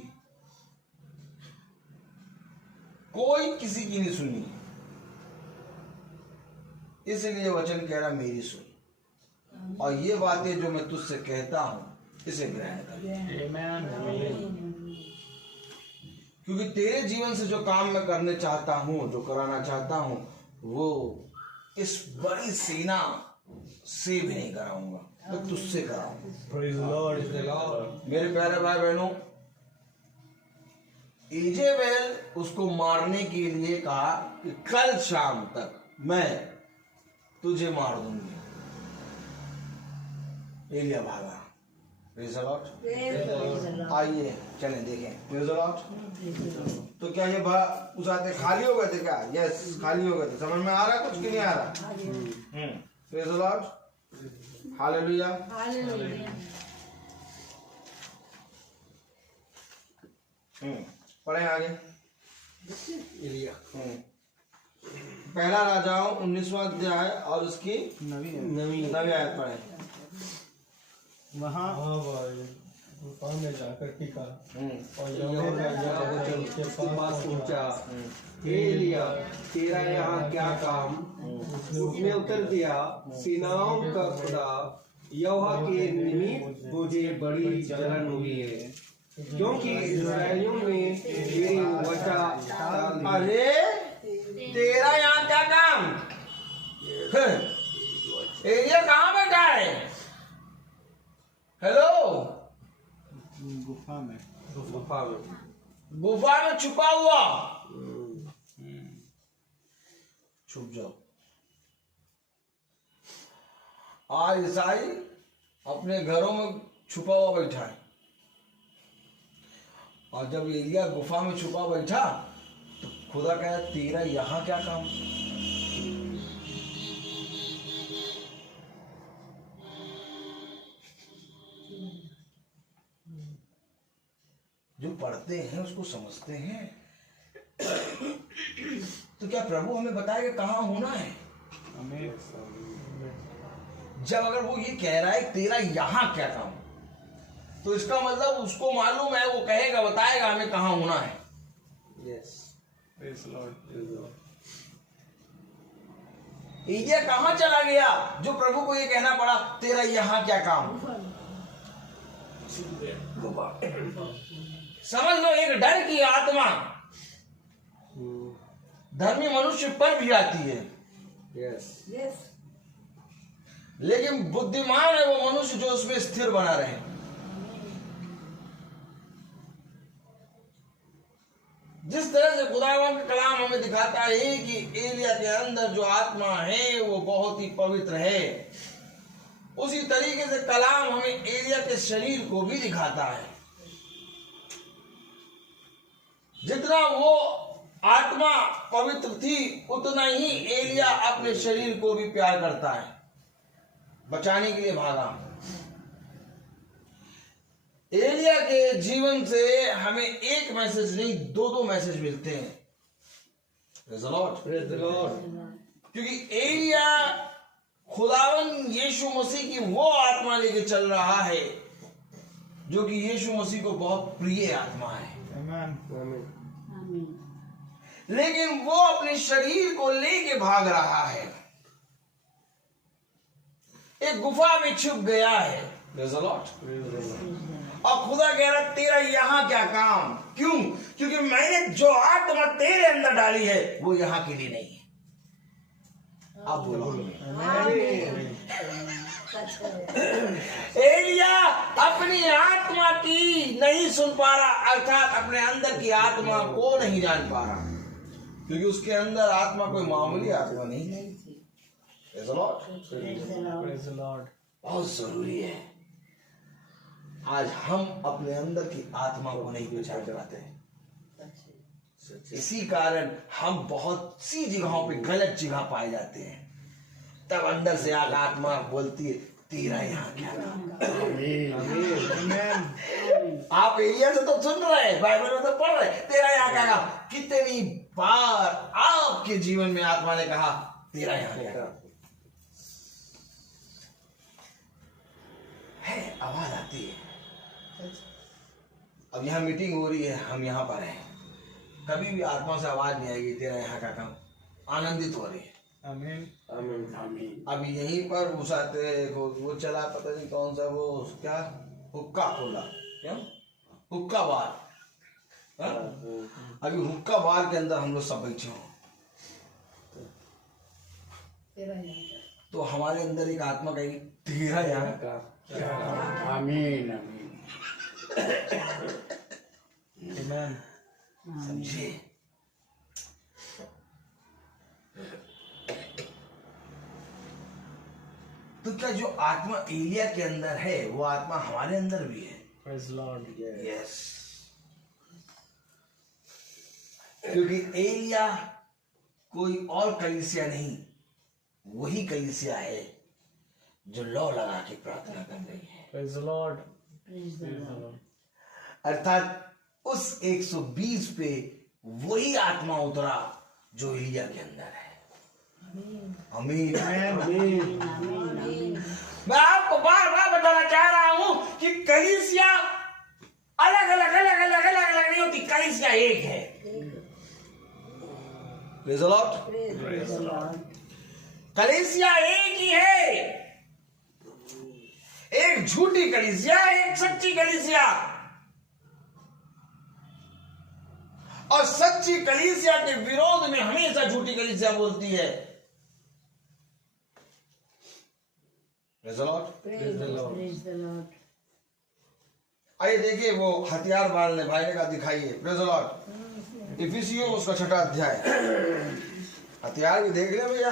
कोई किसी की नहीं सुनी। इसलिए वचन कह रहा मेरी सुन, और ये बातें जो मैं तुझसे कहता हूं इसे ग्रहण कर, क्योंकि तेरे जीवन से जो काम मैं करने चाहता हूं, जो कराना चाहता हूं, वो इस बड़ी सेना से भी नहीं कराऊंगा, मैं तुझसे कराऊंगा। मेरे प्यारे भाई बहनों, इजेबेल उसको मारने के लिए कहा कि कल शाम तक मैं तुझे मार दूंगी। एलिया भागा। Praise the Lord. आइए चलें देखें। Praise the Lord. तो क्या ये उसाते खाली हो गए थे क्या? यस, खाली हो गए थे। समझ में आ रहा कुछ कि नहीं आ रहा? Praise the Lord. हालेलुया। पढ़ें आगे। एलिया। पहला राजाओं 19वां अध्याय और उसकी नवी आयत पढ़ें। वहाँ गुफा में जाकर टिका और उसके पास पहुंचा। एलिया, तेरा यहाँ क्या काम? उसने उत्तर दिया, सेनाओं का खुदा यहोवा के निमित्त मुझे बड़ी जलन हुई है, क्योंकि इस्राएलियों ने मेरी वचा डाल दी। अरे तेरा यहाँ क्या काम? एलिया कहाँ बैठा है? हेलो, गुफा में छुपा हुआ। छुप जाओ। आज ईसाई अपने घरों में छुपा हुआ बैठा है, और जब एलिया गुफा में छुपा बैठा तो खुदा कहा तेरा यहाँ क्या काम? जो पढ़ते हैं उसको समझते हैं। तो क्या प्रभु हमें बताएगा कहाँ होना है? जब अगर वो ये कह रहा है तेरा यहाँ क्या काम, तो इसका मतलब उसको मालूम है, वो कहेगा, बताएगा हमें कहाँ होना है। Yes, praise the Lord. ये कहाँ चला गया जो प्रभु को ये कहना पड़ा तेरा यहाँ क्या काम? समझ लो, एक डर की आत्मा धर्मी मनुष्य पर भी आती है। यस, लेकिन बुद्धिमान है वो मनुष्य जो उसमें स्थिर बना रहे। जिस तरह से खुदावंद का कलाम हमें दिखाता है कि एलिया के अंदर जो आत्मा है वो बहुत ही पवित्र है, उसी तरीके से कलाम हमें एलिया के शरीर को भी दिखाता है। जितना वो आत्मा पवित्र थी, उतना ही एलिया अपने शरीर को भी प्यार करता है, बचाने के लिए भागा। एलिया के जीवन से हमें एक मैसेज नहीं, दो मैसेज मिलते हैं। Praise the Lord. Praise the Lord. क्योंकि एलिया खुदावन यीशु मसीह की वो आत्मा लेके चल रहा है जो कि यीशु मसीह को बहुत प्रिय आत्मा है, Amen. Amen. लेकिन वो अपने शरीर को लेके भाग रहा है, एक गुफा में छुप गया है। Praise the Lord. और खुदा कह रहा तेरा यहाँ क्या काम, क्यों? क्योंकि मैंने जो आत्मा तेरे अंदर डाली है वो यहाँ के लिए नहीं है। आप बोलो। एलिया अपनी आत्मा की नहीं सुन पा रहा, अर्थात अपने अंदर की आत्मा को नहीं जान पा रहा, क्योंकि उसके अंदर आत्मा कोई मामूली आत्मा नहीं है। Praise the Lord. Praise the Lord. बहुत जरूरी है। आज हम अपने अंदर की आत्मा को नहीं पहचान पाते, इसी कारण हम बहुत सी जगहों पे गलत जगह पाए जाते हैं। तब अंदर से आग आत्मा बोलती है तेरा यहाँ क्या काम। आप एलिया से तो सुन रहे हैं, बाइबल में तो पढ़ रहे हैं, तेरा यहाँ क्या काम। कितनी बार आपके जीवन में आत्मा ने कहा तेरा यहाँ क्या काम है, आवाज आती है। अब यहाँ मीटिंग हो रही है, हम यहाँ पर हैं, कभी भी आत्मा से आवाज नहीं आएगी तेरा यहाँ का काम, आनंदित हो रही है। Amen. Amen. अभी यहीं पर घुसाते वो चला, पता नहीं कौन सा वो क्या हुक्का खोला, क्या हुक्का बार, हाँ? अभी हुक्का बार के अंदर हम लोग सब बैठे हो, तो हमारे अंदर एक आत्मा कहेगी तेरा यहाँ का। Amen. Amen. समझे? तो क्या जो आत्मा एलिया के अंदर है वो आत्मा हमारे अंदर भी है? Praise the Lord. यस। क्योंकि एलिया कोई और कलीसिया नहीं, वही कलीसिया है जो लौ लगा के प्रार्थना कर रही है। Praise the Lord. Praise the Lord. अर्थात उस 120 पे वही आत्मा उतरा जो एलिया के अंदर है। आमीन। मैं आपको बार बार बताना चाह रहा हूं कि कलीसिया अलग अलग नहीं होती, कलीसिया एक है। Praise the Lord. Praise the Lord. कलीसिया एक ही है, एक झूठी कलीसिया, एक सच्ची कलीसिया। और सच्ची कलीसिया के विरोध में हमेशा झूठी कलीसिया बोलती है। Praise the Lord. Praise the Lord. Praise the Lord. आइए देखिए वो हथियार बांधने भाई ने कहा दिखाइए। Praise the Lord. इफिसियों उसका 6वां अध्याय। हथियार भी देख ले भैया,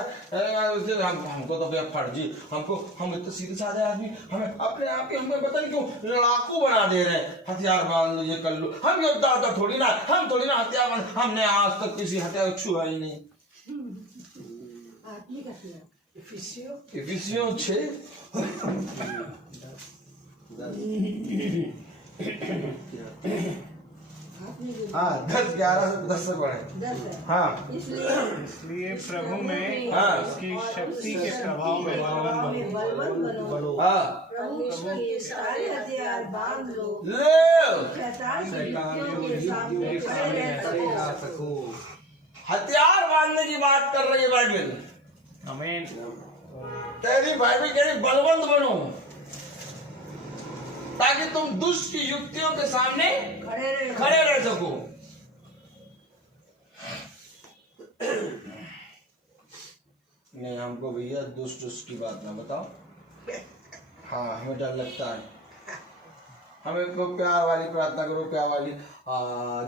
हमको तो भैया फर्जी, हम इतने सीधे साधे आदमी, हमें अपने आप ही हमें पता नहीं क्यों लड़ाकू बना दे रहे हैं। हथियार बांध लो, ये कर लो, हम योद्धा थोड़ी ना, हम थोड़ी ना हथियार बांध, हमने आज तक किसी हथियार छुआ ही नहीं। इफिसियों 6 हाँ 10 11 10 से पढ़े। हाँ इसलिए प्रभु में हाँ। उसकी शक्ति के प्रभाव में बड़ो। हाँ परमेश्वर के सारे हथियार बांध लो, ले शैतान की युक्तियों के सामने खड़े रह सको। हथियार बांधने की बात कर रही है बाइबल। आमीन। तेरी बाइबल कह रही बलवंत बनो, ताकि तुम दुष्ट की युक्तियों के सामने खड़े रह सको। नहीं हमको भैया दुष्ट की बात ना बताओ। हाँ हमें डर लगता है, हमें को प्यार वाली प्रार्थना करो, प्यार वाली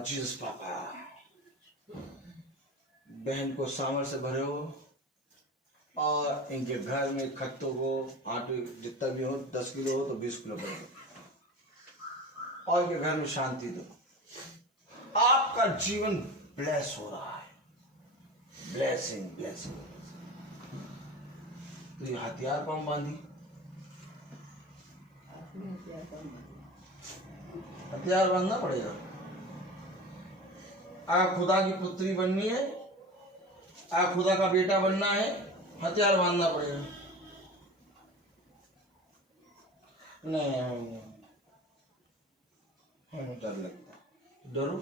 जीसस पापा। बहन को सामर से भरे हो और इनके घर में खत्तों को आटे जितना भी हो 10 किलो हो तो 20 किलो भर दो और इनके घर में शांति दो। आपका जीवन ब्लेस हो रहा है, ब्लेसिंग ब्लेसिंग। तो ये हथियार पर बांधी, हथियार बांधना पड़ेगा। अगर खुदा की पुत्री बननी है, अगर खुदा का बेटा बनना है, हथियार बांधना पड़ेगा। नहीं हमें डर लगता है। डरो,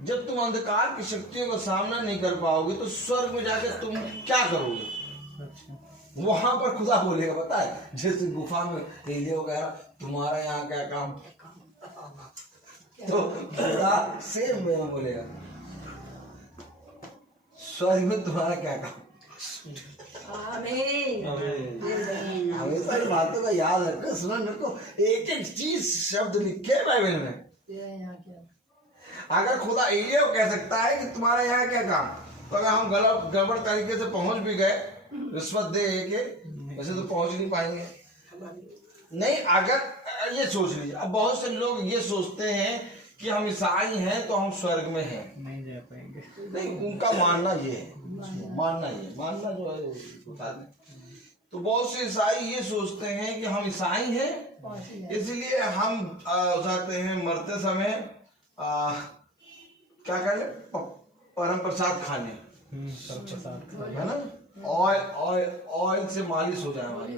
जब तुम अंधकार की शक्तियों का सामना नहीं कर पाओगे तो स्वर्ग में जाकर तुम क्या करोगे? वहां पर खुदा बोलेगा, पता है, जैसे गुफा में एलिया वगैरह, तुम्हारा यहाँ क्या काम? तो खुदा सेम में बोलेगा, स्वर्ग में तुम्हारा क्या काम? हमेशा इन बातों का याद रखो, सुनो रखो, एक एक चीज शब्द लिखे बाइबल में। अगर खुदा एलिया को कह सकता है कि तुम्हारा यहाँ क्या काम, तो अगर हम गड़बड़ तरीके से पहुंच भी गए रिश्वत दे के, वैसे तो पहुंच नहीं पाएंगे। नहीं, अगर ये सोच लीजिए, अब बहुत से लोग ये सोचते हैं कि हम ईसाई हैं तो हम स्वर्ग में हैं, नहीं जा पाएंगे। नहीं, उनका मानना ये है, मानना जो है बता दें। तो बहुत से ईसाई ये सोचते हैं कि हम ईसाई हैं, इसलिए हम चाहते हैं मरते समय क्या करें, परम प्रसाद खाने, है ना, ऑयल से मालिश हो जाए हमारी,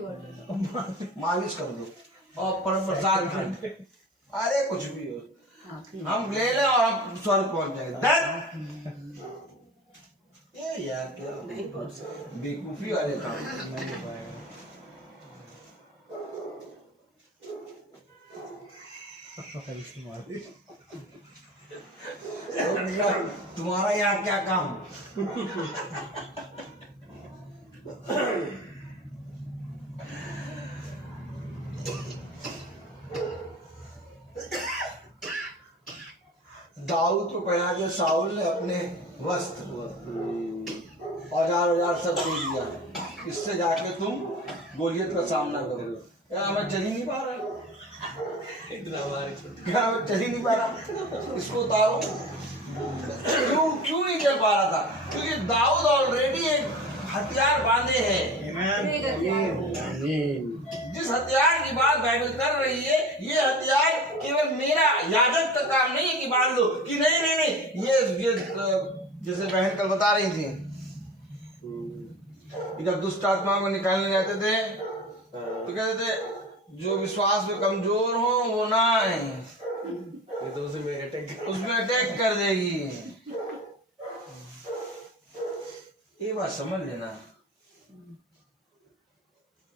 मालिश कर दो और परम प्रसाद खाने। अरे कुछ भी हो, हम ले लें और हम स्वर्ग पहुंच जाएंगे। ये यार क्या बेवकूफी वाले काम। नहीं हो पाएगा। तुम्हारा यहाँ क्या काम? दाऊद को पहना के साउल ने अपने वस्त्र औजार सब दे दिया, इससे जाके तुम गोलियत का सामना करो। क्या मैं चल ही नहीं पा रहा, क्या मैं चल ही नहीं पा रहा, इसको उतारो। क्यों नहीं चल पा रहा था? क्योंकि दाऊद ऑलरेडी एक हथियार बांधे हैं। जिस हथियार की बात बाइबल कर रही है, ये हथियार केवल मेरा याजक का काम नहीं है कि बांध लो, कि नहीं ये जैसे बहन कल बता रही थी, जब दुष्ट आत्माओं को निकालने जाते थे तो कहते थे जो विश्वास में कमजोर हो वो ना आए, तो उसमें अटैक कर देगी। ये बात समझ लेना,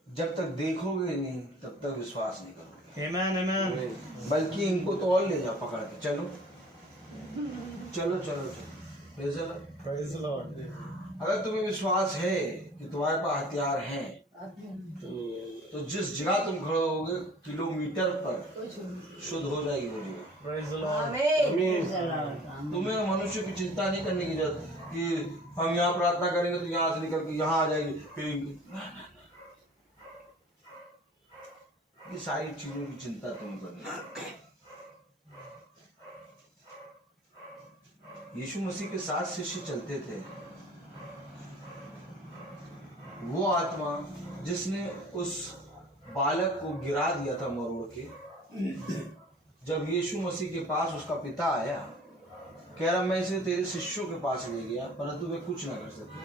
जब तक देखोगे नहीं तब तक विश्वास नहीं करोगे। आमीन। बल्कि इनको तो और ले जाओ पकड़ के, चलो चलो चलो चलो। Praise the Lord। अगर तुम्हें विश्वास है कि तुम्हारे पास हथियार हैं, तो जिस जगह तुम खड़े होगे किलोमीटर पर शुद्ध हो जाएगी वो जगह। Praise the Lord। तुम्हें मनुष्य की चिंता नहीं करने की जरूरत कि हम यहाँ प्रार्थना करेंगे तो यहाँ से निकल के यहाँ आ जाएगी, फिर ये सारी चीजों की चिंता तुम्हें करनी। यीशु मसीह के साथ शिष्य चलते थे, वो आत्मा जिसने उस बालक को गिरा दिया था मरोड़ के, जब यीशु मसीह के पास उसका पिता आया, कह रहा मैं इसे तेरे शिष्यों के पास ले गया परंतु वे कुछ ना कर सके।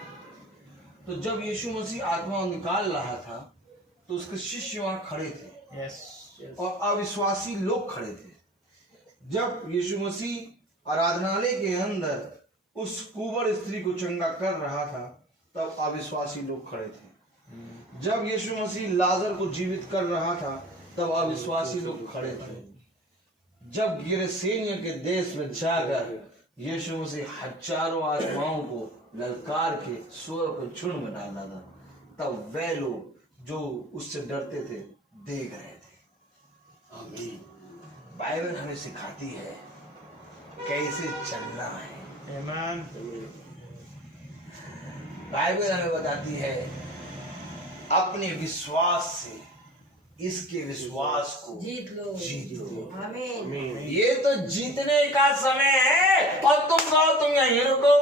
तो जब यीशु मसीह आत्मा निकाल रहा था तो उसके शिष्य वहां खड़े थे और अविश्वासी लोग खड़े थे। जब यीशु मसीह आराधनालय के अंदर उस कुंवर स्त्री को चंगा कर रहा था तब अविश्वासी लोग खड़े थे। जब यीशु मसीह लाजर को जीवित कर रहा था तब अविश्वासी लोग खड़े थे। जब गिरसेनियों के देश में जाकर यीशु मसीह हजारों आत्माओं को ललकार के स्वर को झुंड में डाला था तब वे लोग जो उससे डरते थे देख रहे थे। आमीन। बाइबल हमें सिखाती है कैसे चलना है। आमीन। बाइबल हमें बताती है अपने विश्वास से इसके विश्वास को जीत लो। जीत लो। आमीन। ये तो जीतने का समय है और तुम कहो तुम यहीं रुको।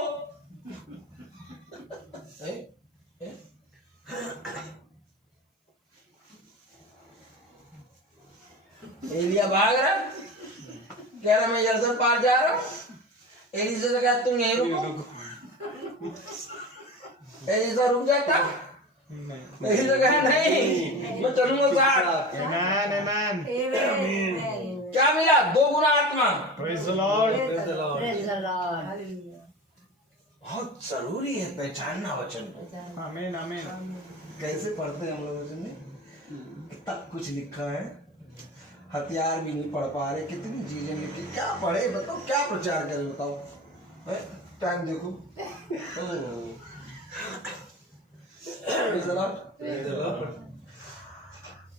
एलिया भाग रहा, कह रहा मैं यरदन पार जा रहा हूं। एलिसा से कहा तुम यहीं रुको। एलिसा रुक जाता, एलिसा कहा नहीं मैं चलूंगा साथ। Amen, amen. आमीन। क्या मिला? 2 गुना आत्मा। Praise the Lord. Praise the Lord. Hallelujah. बहुत जरूरी है पहचानना वचन को। Amen, amen. कैसे पढ़ते हैं हम लोग वचन में? कितना कुछ लिखा है, हथियार भी नहीं पढ़ पा रहे, कितनी चीजें लिखी, क्या पढ़े बताओ, क्या प्रचार करें बताओ। टाइम देखो।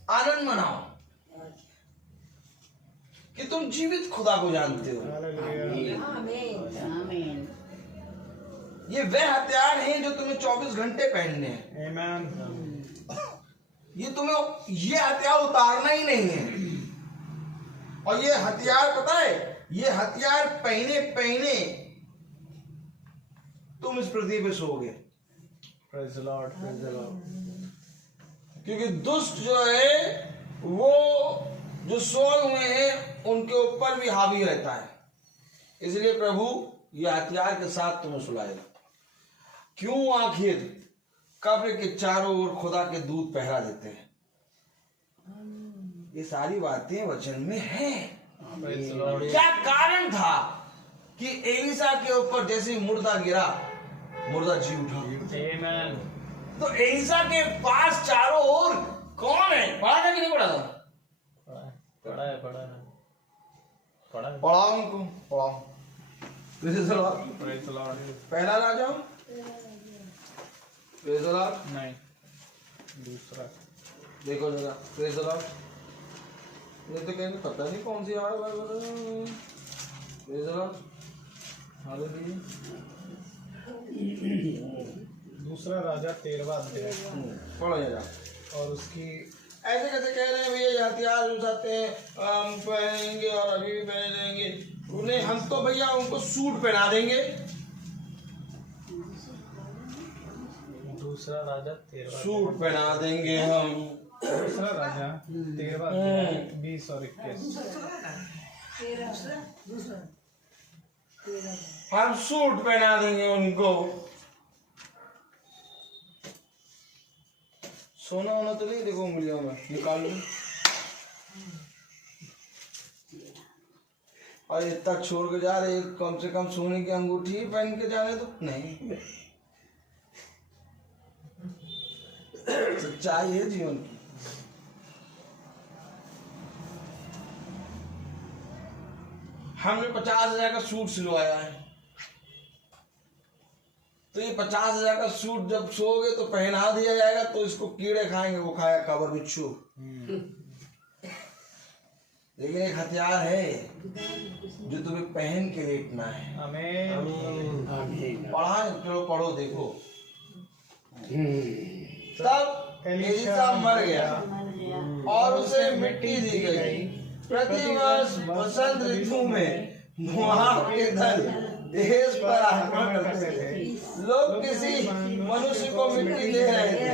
आनंद मनाओ कि तुम जीवित खुदा को जानते हो। Hallelujah. आमीन। आमीन। ये वह हथियार हैं जो तुम्हें 24 घंटे पहनने हैं। Amen. ये तुम्हें ये हथियार उतारना ही नहीं है। और ये हथियार पता है, ये हथियार पहने पहने तुम इस पृथ्वी पे सोओगे। Praise the Lord. Praise the Lord. क्योंकि दुष्ट जो है वो जो सोए हुए हैं उनके ऊपर भी हावी रहता है। इसलिए प्रभु ये हथियार के साथ तुम्हें सुलाएगा। क्यों? आखिर कब्र के चारों ओर खुदा के दूत पहरा देते हैं। ये सारी बातें वचन में हैं। Praise the Lord. क्या कारण था कि एलिसा के ऊपर जैसे ही मुर्दा गिरा, मुर्दा जी उठा। Amen. तो एलिसा के पास चारों ओर कौन है? पढ़ा था कि नहीं पढ़ा था? पढ़ा है. पढ़ाओ उनको, पढ़ाओ। Praise the Lord। Praise the Lord. पहला राजा, Praise the Lord। नहीं. दूसरा. देखो जरा, Praise the Lord। ये तो कहेंगे पता नहीं कौन सी आ रहा है। Praise the Lord। हालेलुया। दूसरा राजा 13वां अध्याय. पढ़ो जरा। और उसकी ऐसे कैसे कह रहे हैं भैया ये हथियार उठाते हैं, हम पहनेंगे और अभी भी पहने रहेंगे। उन्हें हम तो भैया उनको सूट पहना देंगे। दूसरा राजा 13वां सूट पहना देंगे हम। दूसरा राजा 13वां अध्याय 20 और 21. हम सूट पहना देंगे उनको। सोना होना तो नहीं, देखो उंगलियों में निकाल लो। और इतना छोड़ के जा रहे, कम से कम सोने की अंगूठी ही पहन के जाने तो नहीं। सच्चाई है जीवन की। हमने 50,000 का सूट सिलवाया है, तो ये 50,000 का सूट जब सोओगे तो पहना दिया जाएगा, तो इसको कीड़े खाएंगे, वो खाया कबर बिच्छू। लेकिन एक हथियार है जो तुम्हें पहन के लेटना है। आमीन. पढ़ा, चलो पढ़ो देखो। तब एलिसा मर गया और उसे मिट्टी दी गई। प्रतिवर्ष वसंत ऋतु में मोआब के दल देश पर आक्रमण करते थे। लोग किसी मनुष्य को मिट्टी दे रहे थे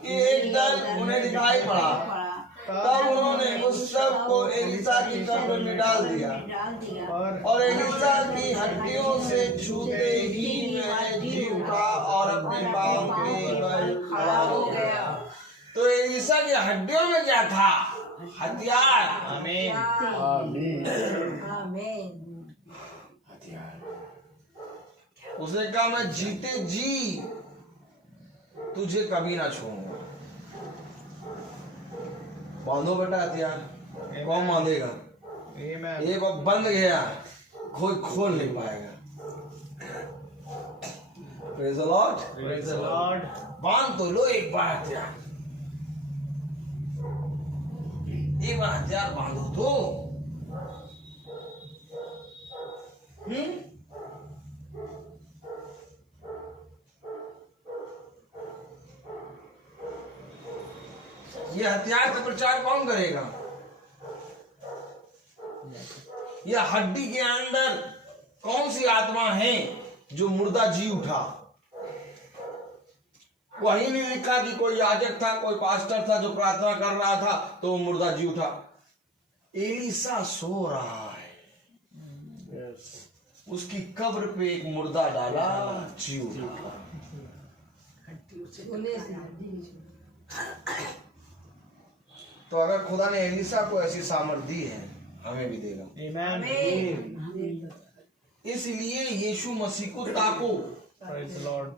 कि एक दल उन्हें दिखाई पड़ा। तब उन्होंने उस सब को एलिसा की कब्र में डाल दिया और एलिसा की हड्डियों से छूते ही वह जी उठा और अपने पांव के बल खड़ा हो गया। तो एलिसा की हड्डियों में क्या था? हथियार। आमीन. आमीन। उसने कहा मैं जीते जी तुझे कभी ना छोड़ूंगा। बांधो बेटा हथियार। कौन बांधेगा? Amen. एक बार बंद गया, कोई खोल नहीं पाएगा। Praise the Lord। Praise the Lord. बांध तो लो एक बार हथियार, एक बार हथियार बांधो तो। ये हथियार का प्रचार कौन करेगा? यह हड्डी के अंदर कौन सी आत्मा है जो मुर्दा जी उठा? वही नहीं लिखा कि कोई याजक था, कोई पास्टर था जो प्रार्थना कर रहा था तो वो मुर्दा जी उठा। एलिसा सो रहा है, उसकी कब्र पे एक मुर्दा डाला, जी उठा। तो अगर खुदा ने एलिसा को ऐसी सामर्थ दी है, हमें भी देगा। Amen. इसलिए यीशु मसीह को ताको। Praise the Lord.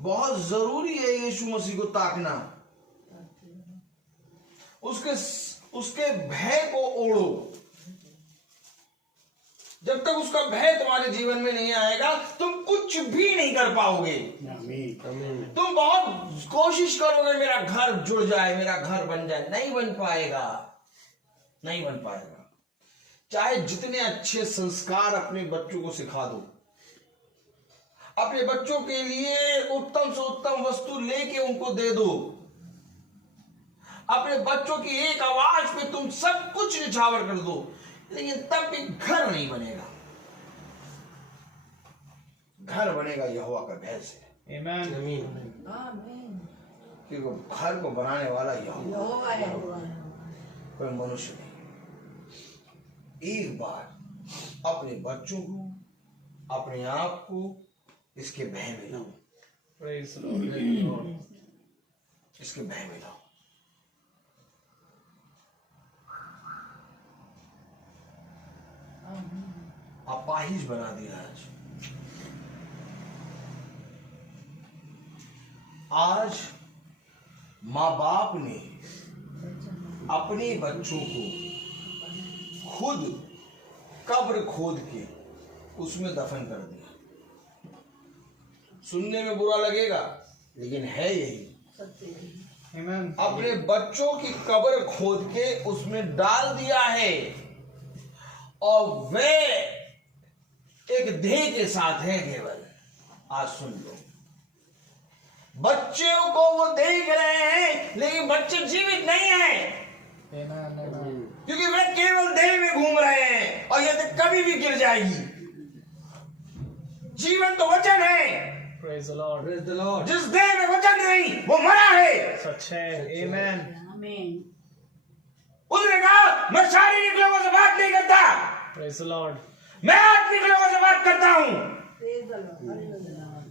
बहुत जरूरी है यीशु मसीह को ताकना। उसके भय को ओढ़ो। जब तक उसका भय तुम्हारे जीवन में नहीं आएगा, तुम कुछ भी नहीं कर पाओगे। तुम बहुत कोशिश करोगे मेरा घर जुड़ जाए, मेरा घर बन जाए, नहीं बन पाएगा, नहीं बन पाएगा। चाहे जितने अच्छे संस्कार अपने बच्चों को सिखा दो, अपने बच्चों के लिए उत्तम से उत्तम वस्तु लेके उनको दे दो, अपने बच्चों की एक आवाज पे तुम सब कुछ निछावर कर दो, लेकिन तब भी घर नहीं बनेगा। घर बनेगा यहोवा का भय से। Amen. क्योंकि घर को बनाने वाला यहोवा, कोई मनुष्य नहीं। एक बार अपने बच्चों को, अपने आप को इसके भय में लाओ। Praise the Lord. इसके भय में लाओ। अपाहिज बना दिया आज माँ बाप ने अपने बच्चों को खुद कब्र खोद के उसमें दफन कर दिया। सुनने में बुरा लगेगा, लेकिन है यही। Amen. अपने बच्चों की कब्र खोद के उसमें डाल दिया है, और वे एक देह के साथ है केवल। आज सुन लो, बच्चों को वो देख रहे हैं, लेकिन बच्चे जीवित नहीं हैं, Amen. Amen. क्योंकि वे केवल देह में घूम रहे हैं, और ये तो कभी भी गिर जाएगी। जीवन तो वचन है। Praise the Lord. Praise the Lord. जिस देह में वचन नहीं, वो मरा है। सच है। Amen. उसने कहा, मैं शारीरिक लोगों से बात नहीं करता, Praise the Lord. मैं आत्मिक लोगों से बात करता हूं।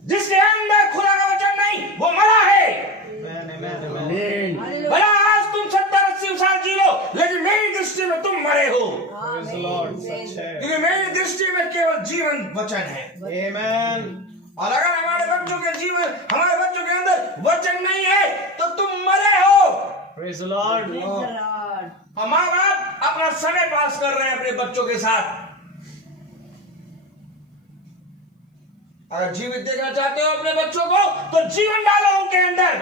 जिसके अंदर खुदा का वचन नहीं, वो मरा है। Amen. Amen. Amen. भला आज तुम 70-80 साल जी लो, लेकिन मेरी दृष्टि में तुम मरे हो, Praise the Lord. सच है। क्योंकि मेरी दृष्टि में केवल जीवन वचन है। Amen. और अगर हमारे बच्चों के जीवन, हमारे बच्चों के अंदर वचन नहीं है, तो तुम मरे हो। Praise the Lord. और माँ बाप अपना समय पास कर रहे हैं अपने बच्चों के साथ। अगर जीवित देखना चाहते हो अपने बच्चों को, तो जीवन डालो उनके अंदर।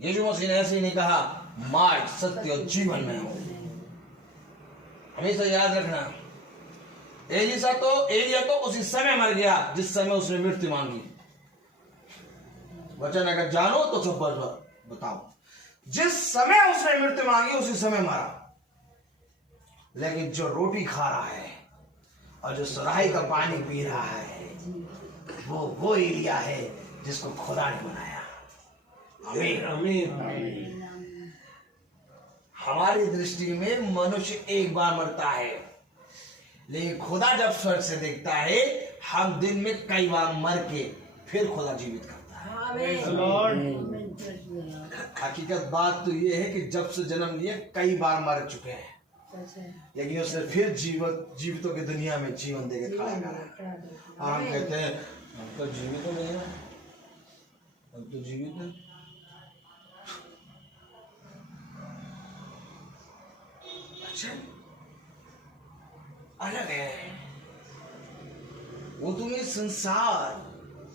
यीशु मसीह ने ऐसे ही नहीं कहा, मार्ग, सत्य और जीवन में हो। हमेशा याद रखना, एलिया तो उसी समय मर गया जिस समय उसने मृत्यु मांगी। वचन अगर जानो तो सब बताओ, जिस समय उसने मृत्यु मांगी उसी समय मरा। लेकिन जो रोटी खा रहा है और जो सुराही का पानी पी रहा है, वो एलिया है जिसको खुदा ने बनाया। आमीन। आमीन। हमारी दृष्टि में मनुष्य एक बार मरता है, लेकिन खुदा जब स्वर्ग से देखता है, हम दिन में कई बार मर के फिर खुदा जीवित करता है। Praise the Lord. हकीकत बात तो ये है कि जब से जन्म लिए कई बार मर चुके हैं, लेकिन उसने फिर जीवितों की दुनिया में जीवन देके खड़ा करा। और हम कहते हैं हम तो जीवित नहीं है, हम तो जीवित है। अच्छा, अलग है। वो तुम्हें संसार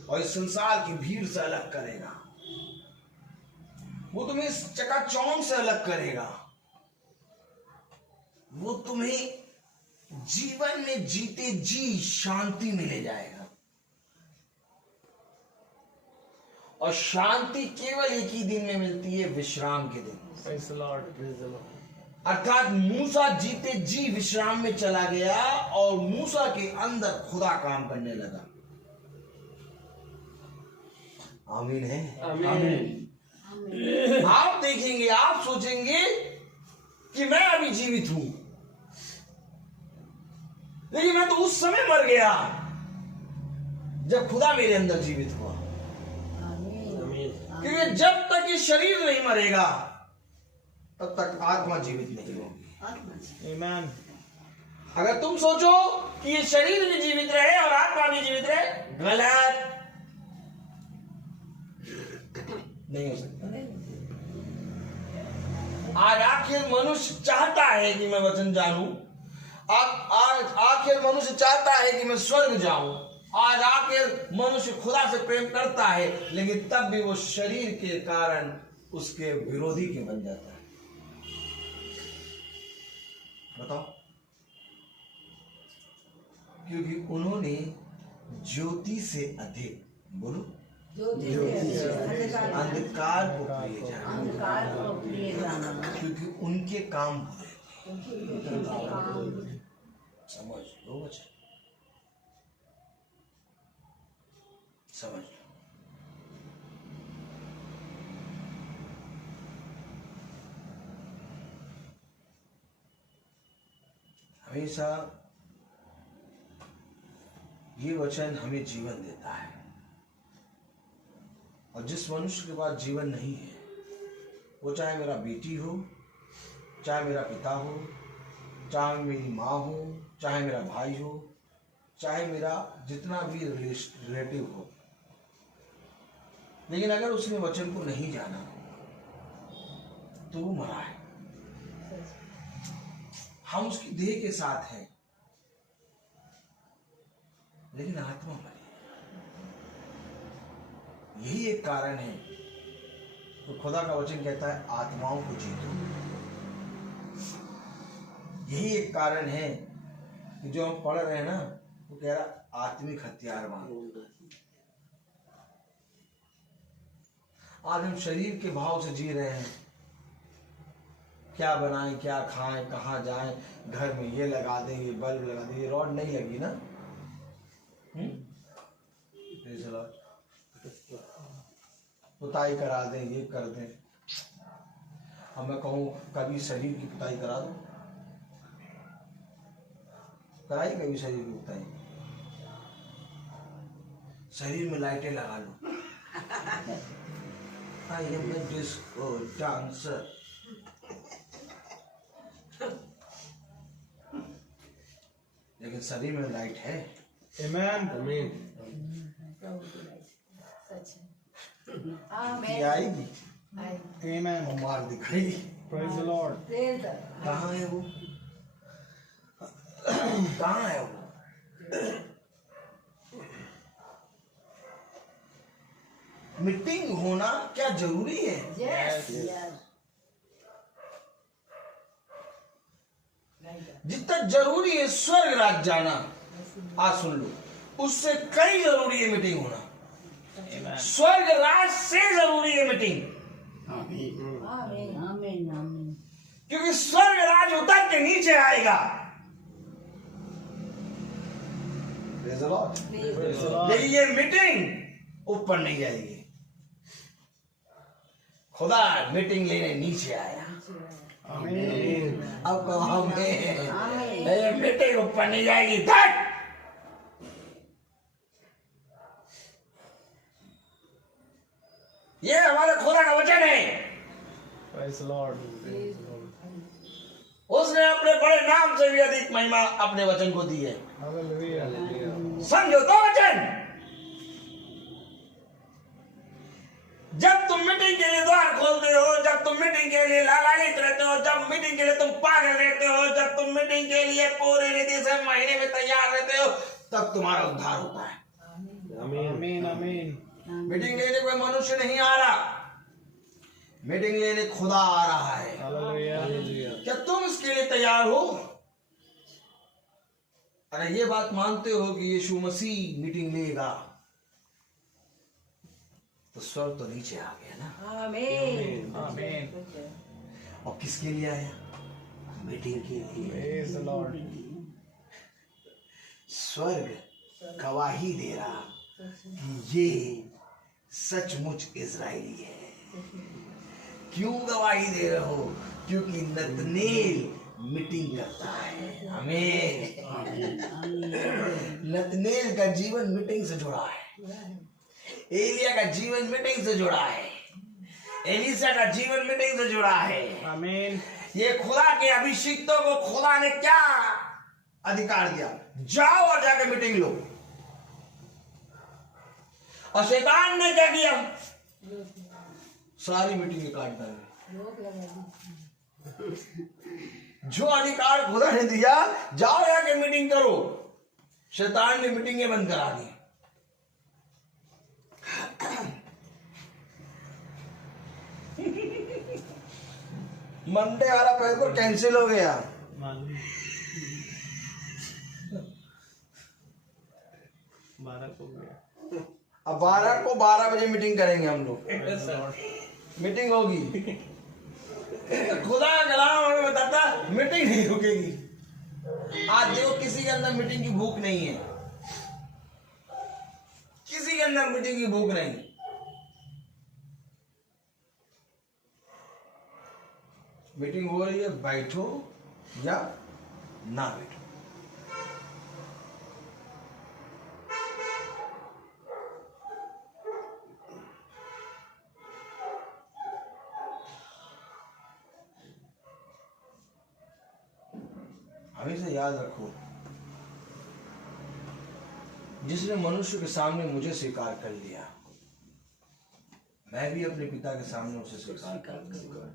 और इस संसार की भीड़ से अलग करेगा। वो तुम्हें इस चकाचौंध से अलग करेगा। वो तुम्हें जीवन में जीते जी शांति मिले जाएगा। और शांति केवल एक ही दिन में मिलती है, विश्राम के दिन। Praise the Lord. अर्थात मूसा जीते जी विश्राम में चला गया और मूसा के अंदर खुदा काम करने लगा। आमीन है। आमीन। आप देखेंगे, आप सोचेंगे कि मैं अभी जीवित हूं, लेकिन मैं तो उस समय मर गया जब खुदा मेरे अंदर जीवित हुआ। क्योंकि जब तक ये शरीर नहीं मरेगा तब तक आत्मा जीवित नहीं होगी। Amen. अगर तुम सोचो कि ये शरीर भी जीवित रहे और आत्मा भी जीवित रहे, गलत। नहीं हो सकता। आज आखिर मनुष्य चाहता है कि मैं वचन जानूं, आज आखिर मनुष्य चाहता है कि मैं स्वर्ग जाऊं, आज आखिर मनुष्य खुदा से प्रेम करता है, लेकिन तब भी वो शरीर के कारण उसके विरोधी के बन जाता है। बताओ, क्योंकि उन्होंने ज्योति से अधिक, बोलो, अंधकार को प्रिय जाना, क्योंकि उनके काम बुरे थे। समझ लो बच्चे, समझ लो। हमेशा ये वचन हमें जीवन देता है, और जिस मनुष्य के पास जीवन नहीं है, वो चाहे मेरा बेटी हो, चाहे मेरा पिता हो, चाहे मेरी माँ हो, चाहे मेरा भाई हो, चाहे मेरा जितना भी रिलेटिव हो, लेकिन अगर उसने वचन को नहीं जाना तो वो मरा है। हम उसकी देह के साथ हैं, लेकिन आत्मा मरी। यही एक कारण है तो खुदा का वचन कहता है आत्माओं को जीतो। यही एक कारण है कि जो हम पढ़ रहे हैं ना, वो कह रहा आत्मिक हथियारवान। आज हम शरीर के भाव से जी रहे हैं, क्या बनाएं, क्या खाएं, कहाँ जाएं, घर में ये लगा दें, ये बल्ब लगा दें, ये रॉड नहीं लगी ना, पुताई करा दें, ये कर दें। अब मैं कहूँ कभी शरीर की पुताई करा दो, कराई कभी शरीर की पुताई? शरीर में लाइटें लगा लो, I am a disco dancer. लेकिन शरीर में लाइट है। Amen. आएगी, Amen. मार दिखाई। Praise the Lord. कहाँ है वो? कहाँ है वो? मीटिंग होना क्या जरूरी है? जितना जरूरी है स्वर्ग राज जाना, आज सुन लो, उससे कई जरूरी है मीटिंग होना। स्वर्ग राज से जरूरी है मीटिंग, क्योंकि स्वर्ग राज उतर के नीचे आएगा। लेकिन ये मीटिंग ऊपर नहीं जाएगी। खुदा मीटिंग लेने नीचे आया। अब कब हमें मीटिंग ऊपर नहीं जाएगी। धट ये हमारे खुदा का वचन है। Praise the Lord. उसने अपने बड़े नाम से भी अधिक महिमा अपने वचन को दी है। Hallelujah. समझो तो वचन। जब तुम मीटिंग के लिए द्वार खोलते हो, जब तुम मीटिंग के लिए लालायित रहते हो, जब मीटिंग के लिए तुम पागल रहते हो, जब तुम मीटिंग के लिए पूरे रीति से महीने में तैयार रहते हो, तब तुम्हारा उद्धार होता है। Amen. Amen. मीटिंग लेने कोई मनुष्य नहीं आ रहा, मीटिंग लेने खुदा आ रहा है। Hallelujah. क्या तुम इसके लिए तैयार हो? अगर ये बात मानते हो कि यीशु मसीह मीटिंग लेगा, तो स्वर तो नीचे आ गया ना। आमीन आमीन। और किसके लिए आया? मीटिंग के लिए। Praise the Lord. स्वर्ग गवाही दे रहा कि ये सचमुच इजरायली है। क्यों गवाही दे रहे हो? क्योंकि नतनेल मीटिंग करता है। आमीन। नतनेल का जीवन मीटिंग से जुड़ा है। एलिया का जीवन मीटिंग से जुड़ा है। एलिसा का जीवन मीटिंग से जुड़ा है। आमीन। ये खुदा के अभिषिक्तों को खुदा ने क्या अधिकार दिया? जाओ और जाकर मीटिंग लो। और शैतान ने क्या किया? सारी मीटिंग काट डाली। जो अधिकार खुदा ने दिया, जाओ जाके मीटिंग करो, शैतान ने मीटिंगें बंद करा दी। मंडे वाला पेपर कैंसिल हो गया। अब 12 को 12 बजे मीटिंग करेंगे हम लोग। मीटिंग होगी। खुदा का कलाम हमें बताता मीटिंग नहीं रुकेगी। आज देखो किसी के अंदर मीटिंग की भूख नहीं है। किसी के अंदर मीटिंग की भूख नहीं। मीटिंग हो रही है, बैठो या ना बैठो। हमेशा याद रखो, जिसने मनुष्य के सामने मुझे स्वीकार कर लिया, मैं भी अपने पिता के सामने उसे स्वीकार कर लूंगा।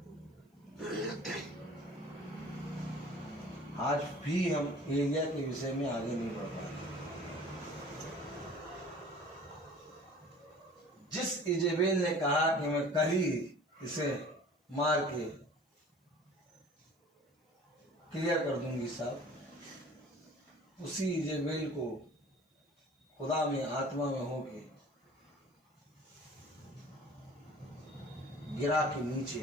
आज भी हम एलिया के विषय में आगे नहीं बढ़ पाते। जिस इजेबेल ने कहा कि मैं कल ही इसे मार के क्लियर कर दूंगी साहब, उसी इजेबेल को खुदा में आत्मा में होके गिरा के नीचे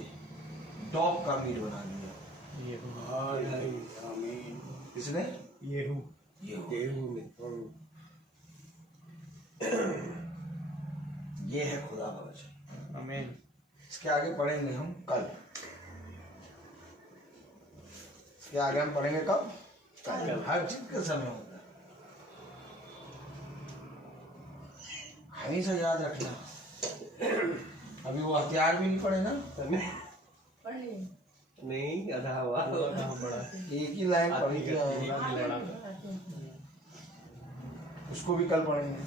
डॉग का मीट बना दिया। किसने? येहू। ये है खुदा का वचन। आमीन। इसके आगे पढ़ेंगे हम कल। इसके आगे हम पढ़ेंगे कब? कल। हर चीज का समय होता है, हमेशा याद रखना। अभी वो हथियार भी नहीं पड़े ना, नहीं आधा हुआ। एक ही लाइन पढ़ी थी, उसको भी कल पढ़ेंगे।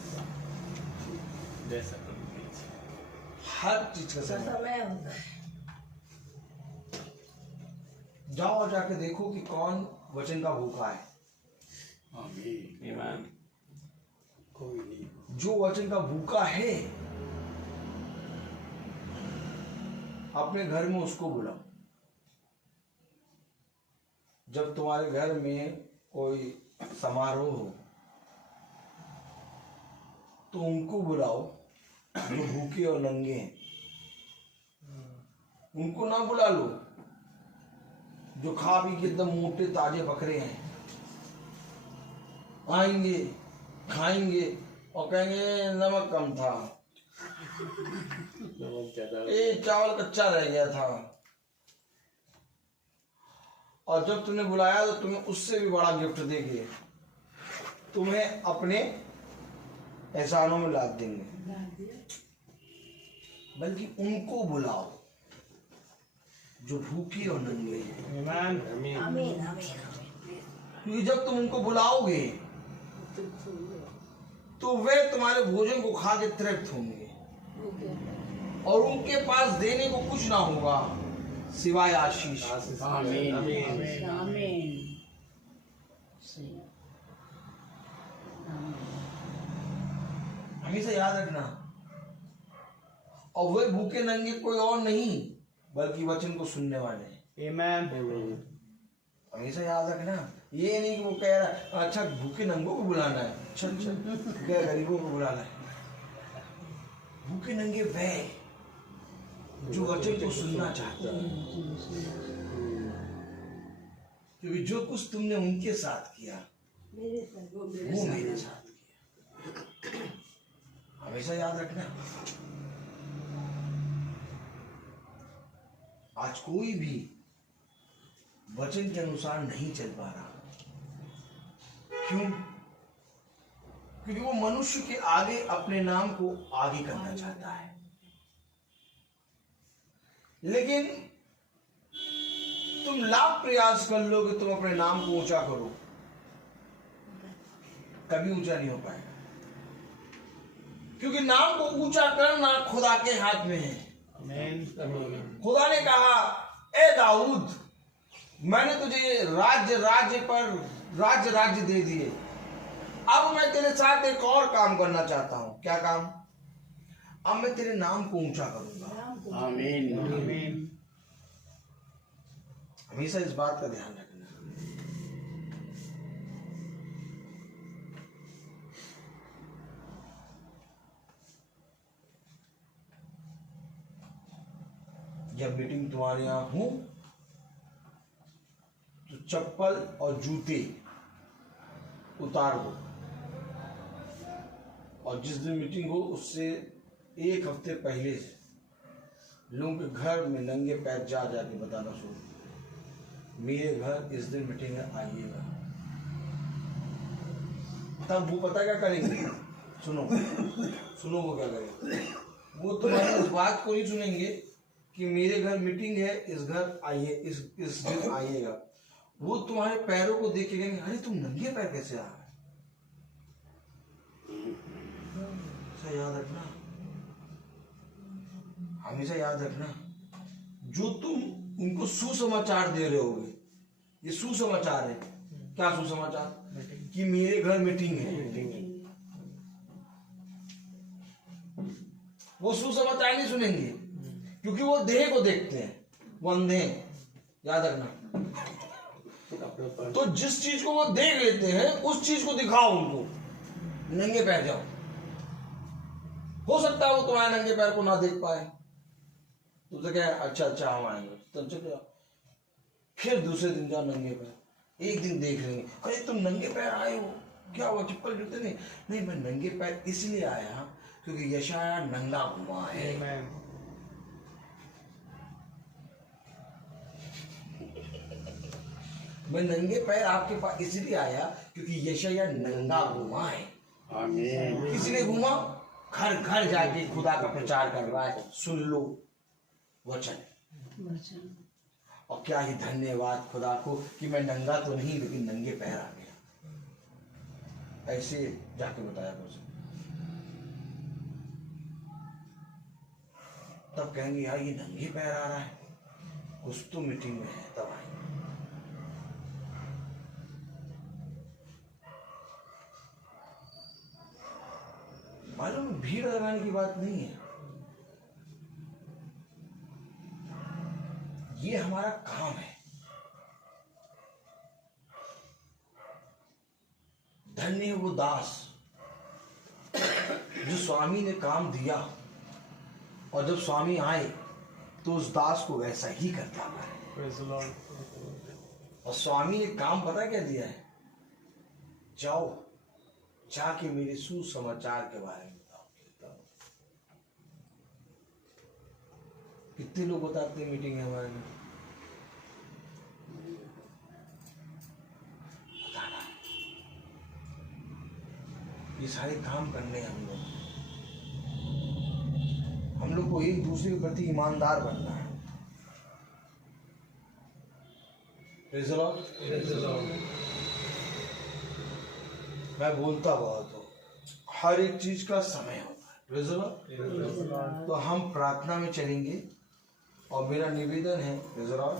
हर चीज का समय होता है। जाओ और जाके देखो कि कौन वचन का भूखा है। आमीन। कोई नहीं। जो वचन का भूखा है, अपने घर में उसको बुलाओ। जब तुम्हारे घर में कोई समारोह हो तो उनको बुलाओ जो भूखे और नंगे हैं। उनको ना बुला लो जो खा पी के एकदम मोटे ताजे बकरे हैं। आएंगे, खाएंगे और कहेंगे नमक कम था, ये चावल कच्चा रह गया था। और जब तुमने बुलाया तो तुम्हें उससे भी बड़ा गिफ्ट देंगे, तुम्हें अपने एहसानों में लाद देंगे। बल्कि उनको बुलाओ जो भूखे और नंगे हैं। आमीन। आमीन आमीन। क्योंकि जब तुम उनको बुलाओगे तो वे तुम्हारे भोजन को खा के तृप्त होंगे और उनके पास देने को कुछ ना होगा सिवाय आशीष। आमीन। आमीन। हमेशा याद रखना। और वे भूखे नंगे कोई और नहीं बल्कि वचन को सुनने वाले। आमीन। हमेशा याद रखना। ये नहीं कि वो कह रहा है अच्छा भूखे नंगों को बुलाना है, अच्छा अच्छा गरीबों को बुलाना है। भूखे नंगे वह जो वचन को सुनना चाहते हैं, क्योंकि जो कुछ तुमने उनके साथ किया वो मेरे साथ किया। हमेशा याद रखना, आज कोई भी वचन के अनुसार नहीं चल पा रहा। क्यों? क्योंकि वो मनुष्य के आगे अपने नाम को आगे करना चाहता है, लेकिन तुम लाख प्रयास कर लो कि तुम अपने नाम को ऊंचा करो, कभी ऊंचा नहीं हो पाएगा। क्योंकि नाम को ऊंचा करना खुदा के हाथ में है। खुदा ने कहा, ए दाऊद, मैंने तुझे राज्य दे दिए, अब मैं तेरे साथ एक और काम करना चाहता हूं। क्या काम? अब मैं तेरे नाम को ऊंचा करूंगा। आमीन आमीन। हमेशा इस बात का ध्यान रखना। जब मीटिंग तुम्हारे यहां हो तो चप्पल और जूते उतार दो, और जिस दिन मीटिंग हो उससे एक हफ्ते पहले से लोगों के घर में नंगे पैर जा के बताना शुरू, मेरे घर इस दिन मीटिंग है, आइएगा। तब वो पता क्या करेंगे? सुनो वो क्या करेंगे? वो तुम्हारी इस बात को नहीं सुनेंगे कि मेरे घर मीटिंग है, इस घर आइए, इस दिन आइएगा। वो तुम्हारे पैरों को देख के कहेंगे, अरे तुम नंगे पैर कैसे आ गए? याद रखना, हमेशा याद रखना, जो तुम उनको सुसमाचार दे रहे होगे, ये सुसमाचार है। क्या सुसमाचार? कि मेरे घर मीटिंग है। वो सुसमाचार नहीं सुनेंगे, क्योंकि वो देह को देखते हैं, वो अंधे हैं। याद रखना, तो जिस चीज को वो देख लेते हैं उस चीज को दिखाओ उनको, नंगे पैर जाओ। हो सकता है वो तुम्हारे नंगे पैर को ना देख पाए, तुमसे क्या, अच्छा हम आएंगे, तो चले जाओ। फिर दूसरे दिन जाओ नंगे पैर, एक दिन देख लेंगे, अरे तुम नंगे पैर आए हो, क्या हुआ, चप्पल जूते नहीं, मैं नंगे पैर इसलिए आया क्योंकि यशाया नंगा हुआ है। मैं नंगे पैर आपके पास इसलिए आया क्योंकि यशाया नंगा हुआ है। किसी ने घूमा, घर घर जाके खुदा का प्रचार कर रहा है, सुन लो वचन। और क्या ही धन्यवाद खुदा को कि मैं नंगा तो नहीं लेकिन नंगे पैर आ गया। ऐसे जाके बताया मुझे, तब कहेंगे यार ये नंगे पैर आ रहा है, कुछ तो मीटिंग में है, तब आएंगे। मालूम, भीड़ लगाने की बात नहीं है, ये हमारा काम है। धन्य वो दास जो स्वामी ने काम दिया, और जब स्वामी आए तो उस दास को वैसा ही करता है। और स्वामी ने काम पता क्या दिया है? जाओ जाके मेरे सुसमाचार के बारे में बताओ। कितने लोग बताते हैं मीटिंग है हमारे में, बताना, ये सारे काम करने हैं हम लोग को एक दूसरे के प्रति ईमानदार बनना है। Praise the Lord. मैं बोलता बहुत हूँ, हर एक चीज का समय होता है। Praise the Lord. तो हम प्रार्थना में चलेंगे, और मेरा निवेदन है Praise the Lord,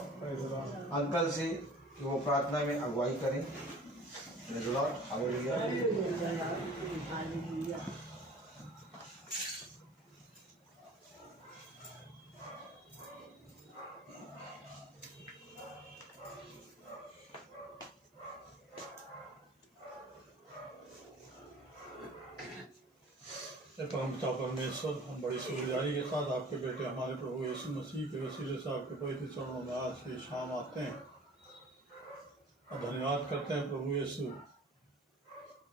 अंकल से कि वो प्रार्थना में अगुवाई करें। Praise the Lord. हालेलुया। परम पिता परमेश्वर, हम बड़ी शुक्रगुजारी के साथ आपके बेटे हमारे प्रभु यीशु मसीह के वसीले से आपके पवित्र चरणों में आज की शाम आते हैं और धन्यवाद करते हैं प्रभु यीशु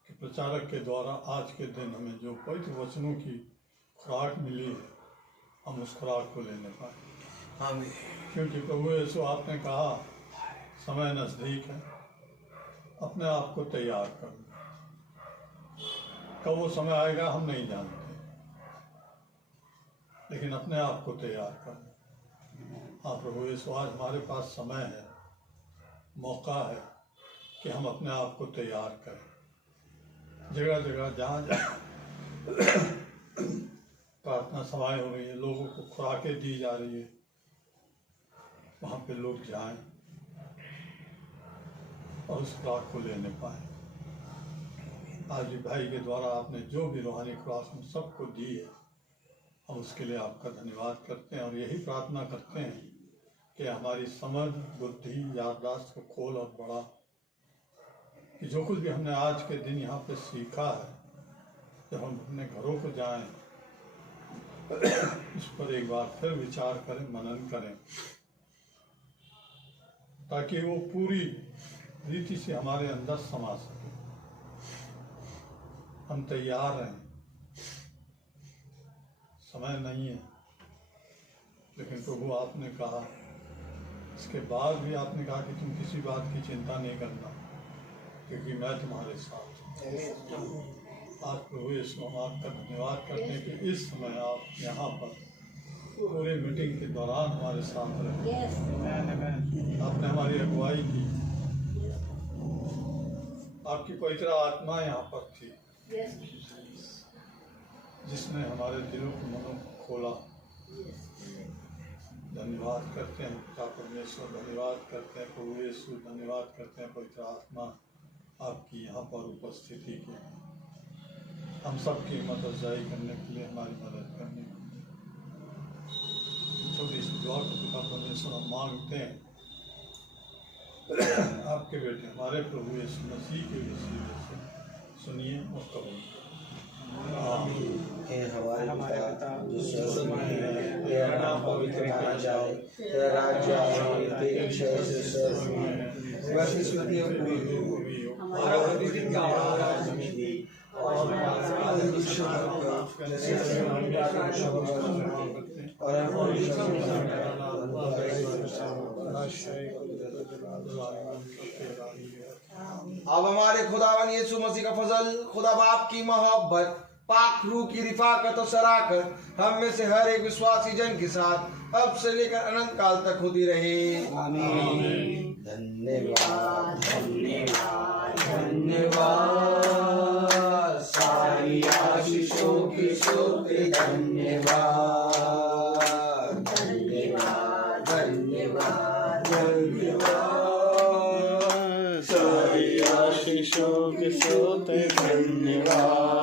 के प्रचारक के द्वारा आज के दिन हमें जो पवित्र वचनों की खुराक मिली है, हम उस खुराक को लेने पाए। आमीन। क्योंकि प्रभु यीशु आपने कहा समय नज़दीक है, अपने आप को तैयार कर। कब वो समय आएगा हम नहीं जानते, लेकिन अपने आप को तैयार कर। हाँ प्रभु यीशु, आज हमारे पास समय है, मौका है कि हम अपने आप को तैयार करें। जगह जगह जहाँ प्रार्थना सभाएं हो रही है, लोगों को खुराकें दी जा रही है, वहाँ पे लोग जाएं और उस खुराक को लेने पाए। आज भी भाई के द्वारा आपने जो भी रूहानी खुराक हम सबको दी है, हम उसके लिए आपका धन्यवाद करते हैं और यही प्रार्थना करते हैं कि हमारी समझ, बुद्धि, याददाश्त को खोल और बढ़ा, कि जो कुछ भी हमने आज के दिन यहाँ पे सीखा है, जब हम अपने घरों को जाएं इस पर एक बार फिर विचार करें, मनन करें, ताकि वो पूरी रीति से हमारे अंदर समा सके। हम तैयार हैं, समय नहीं है, लेकिन प्रभु आपने कहा, इसके बाद भी आपने कहा कि तुम किसी बात की चिंता नहीं करना, क्योंकि मैं तुम्हारे साथ हूँ। आज प्रभु यीशु, हम आपका धन्यवाद करते हैं कि इस समय आप यहाँ पर पूरे मीटिंग के दौरान हमारे साथ रहे। आपने हमारी अगुवाई की, आपकी पवित्र आत्मा यहाँ पर थी जिसने हमारे दिलों को, मनों को खोला। धन्यवाद करते हैं पिता परमेश्वर, धन्यवाद करते हैं प्रभु यीशु, धन्यवाद करते हैं पवित्र आत्मा आपकी यहाँ पर उपस्थिति की, हम सबकी मदद अफजाई करने के लिए, हमारी मदद करने के लिए। छोटी सी दुआ को पिता परमेश्वर हम मांगते हैं आपके बेटे हमारे प्रभु यीशु मसीह के वसीले से, सुनिए और कबूल हे हमारे पिता जो स्वर्ग में है, तेरा नाम पवित्र माना जाए, तेरा राज्य आए, तेरी इच्छा जैसे स्वर्ग में है वैसे पृथ्वी पर भी हो। हमारा प्रतिदिन का आहार आज हमें दे, और हमारे दुष्टों को जैसे हम और अब हमारे खुदावन यीशु मसीह का फजल, खुदा बाप की मोहब्बत, पाक रूह की रिफाकत और शराकत हम में से हर एक विश्वासी जन के साथ अब से लेकर अनंत काल तक होती रहे। आमीन। धन्यवाद धन्यवाद धन्यवाद, सारी आशीषों की सोते धन्यवाद धन्यवाद धन्यवाद धन्यवाद, सारी आशीषों के सोते धन्यवाद।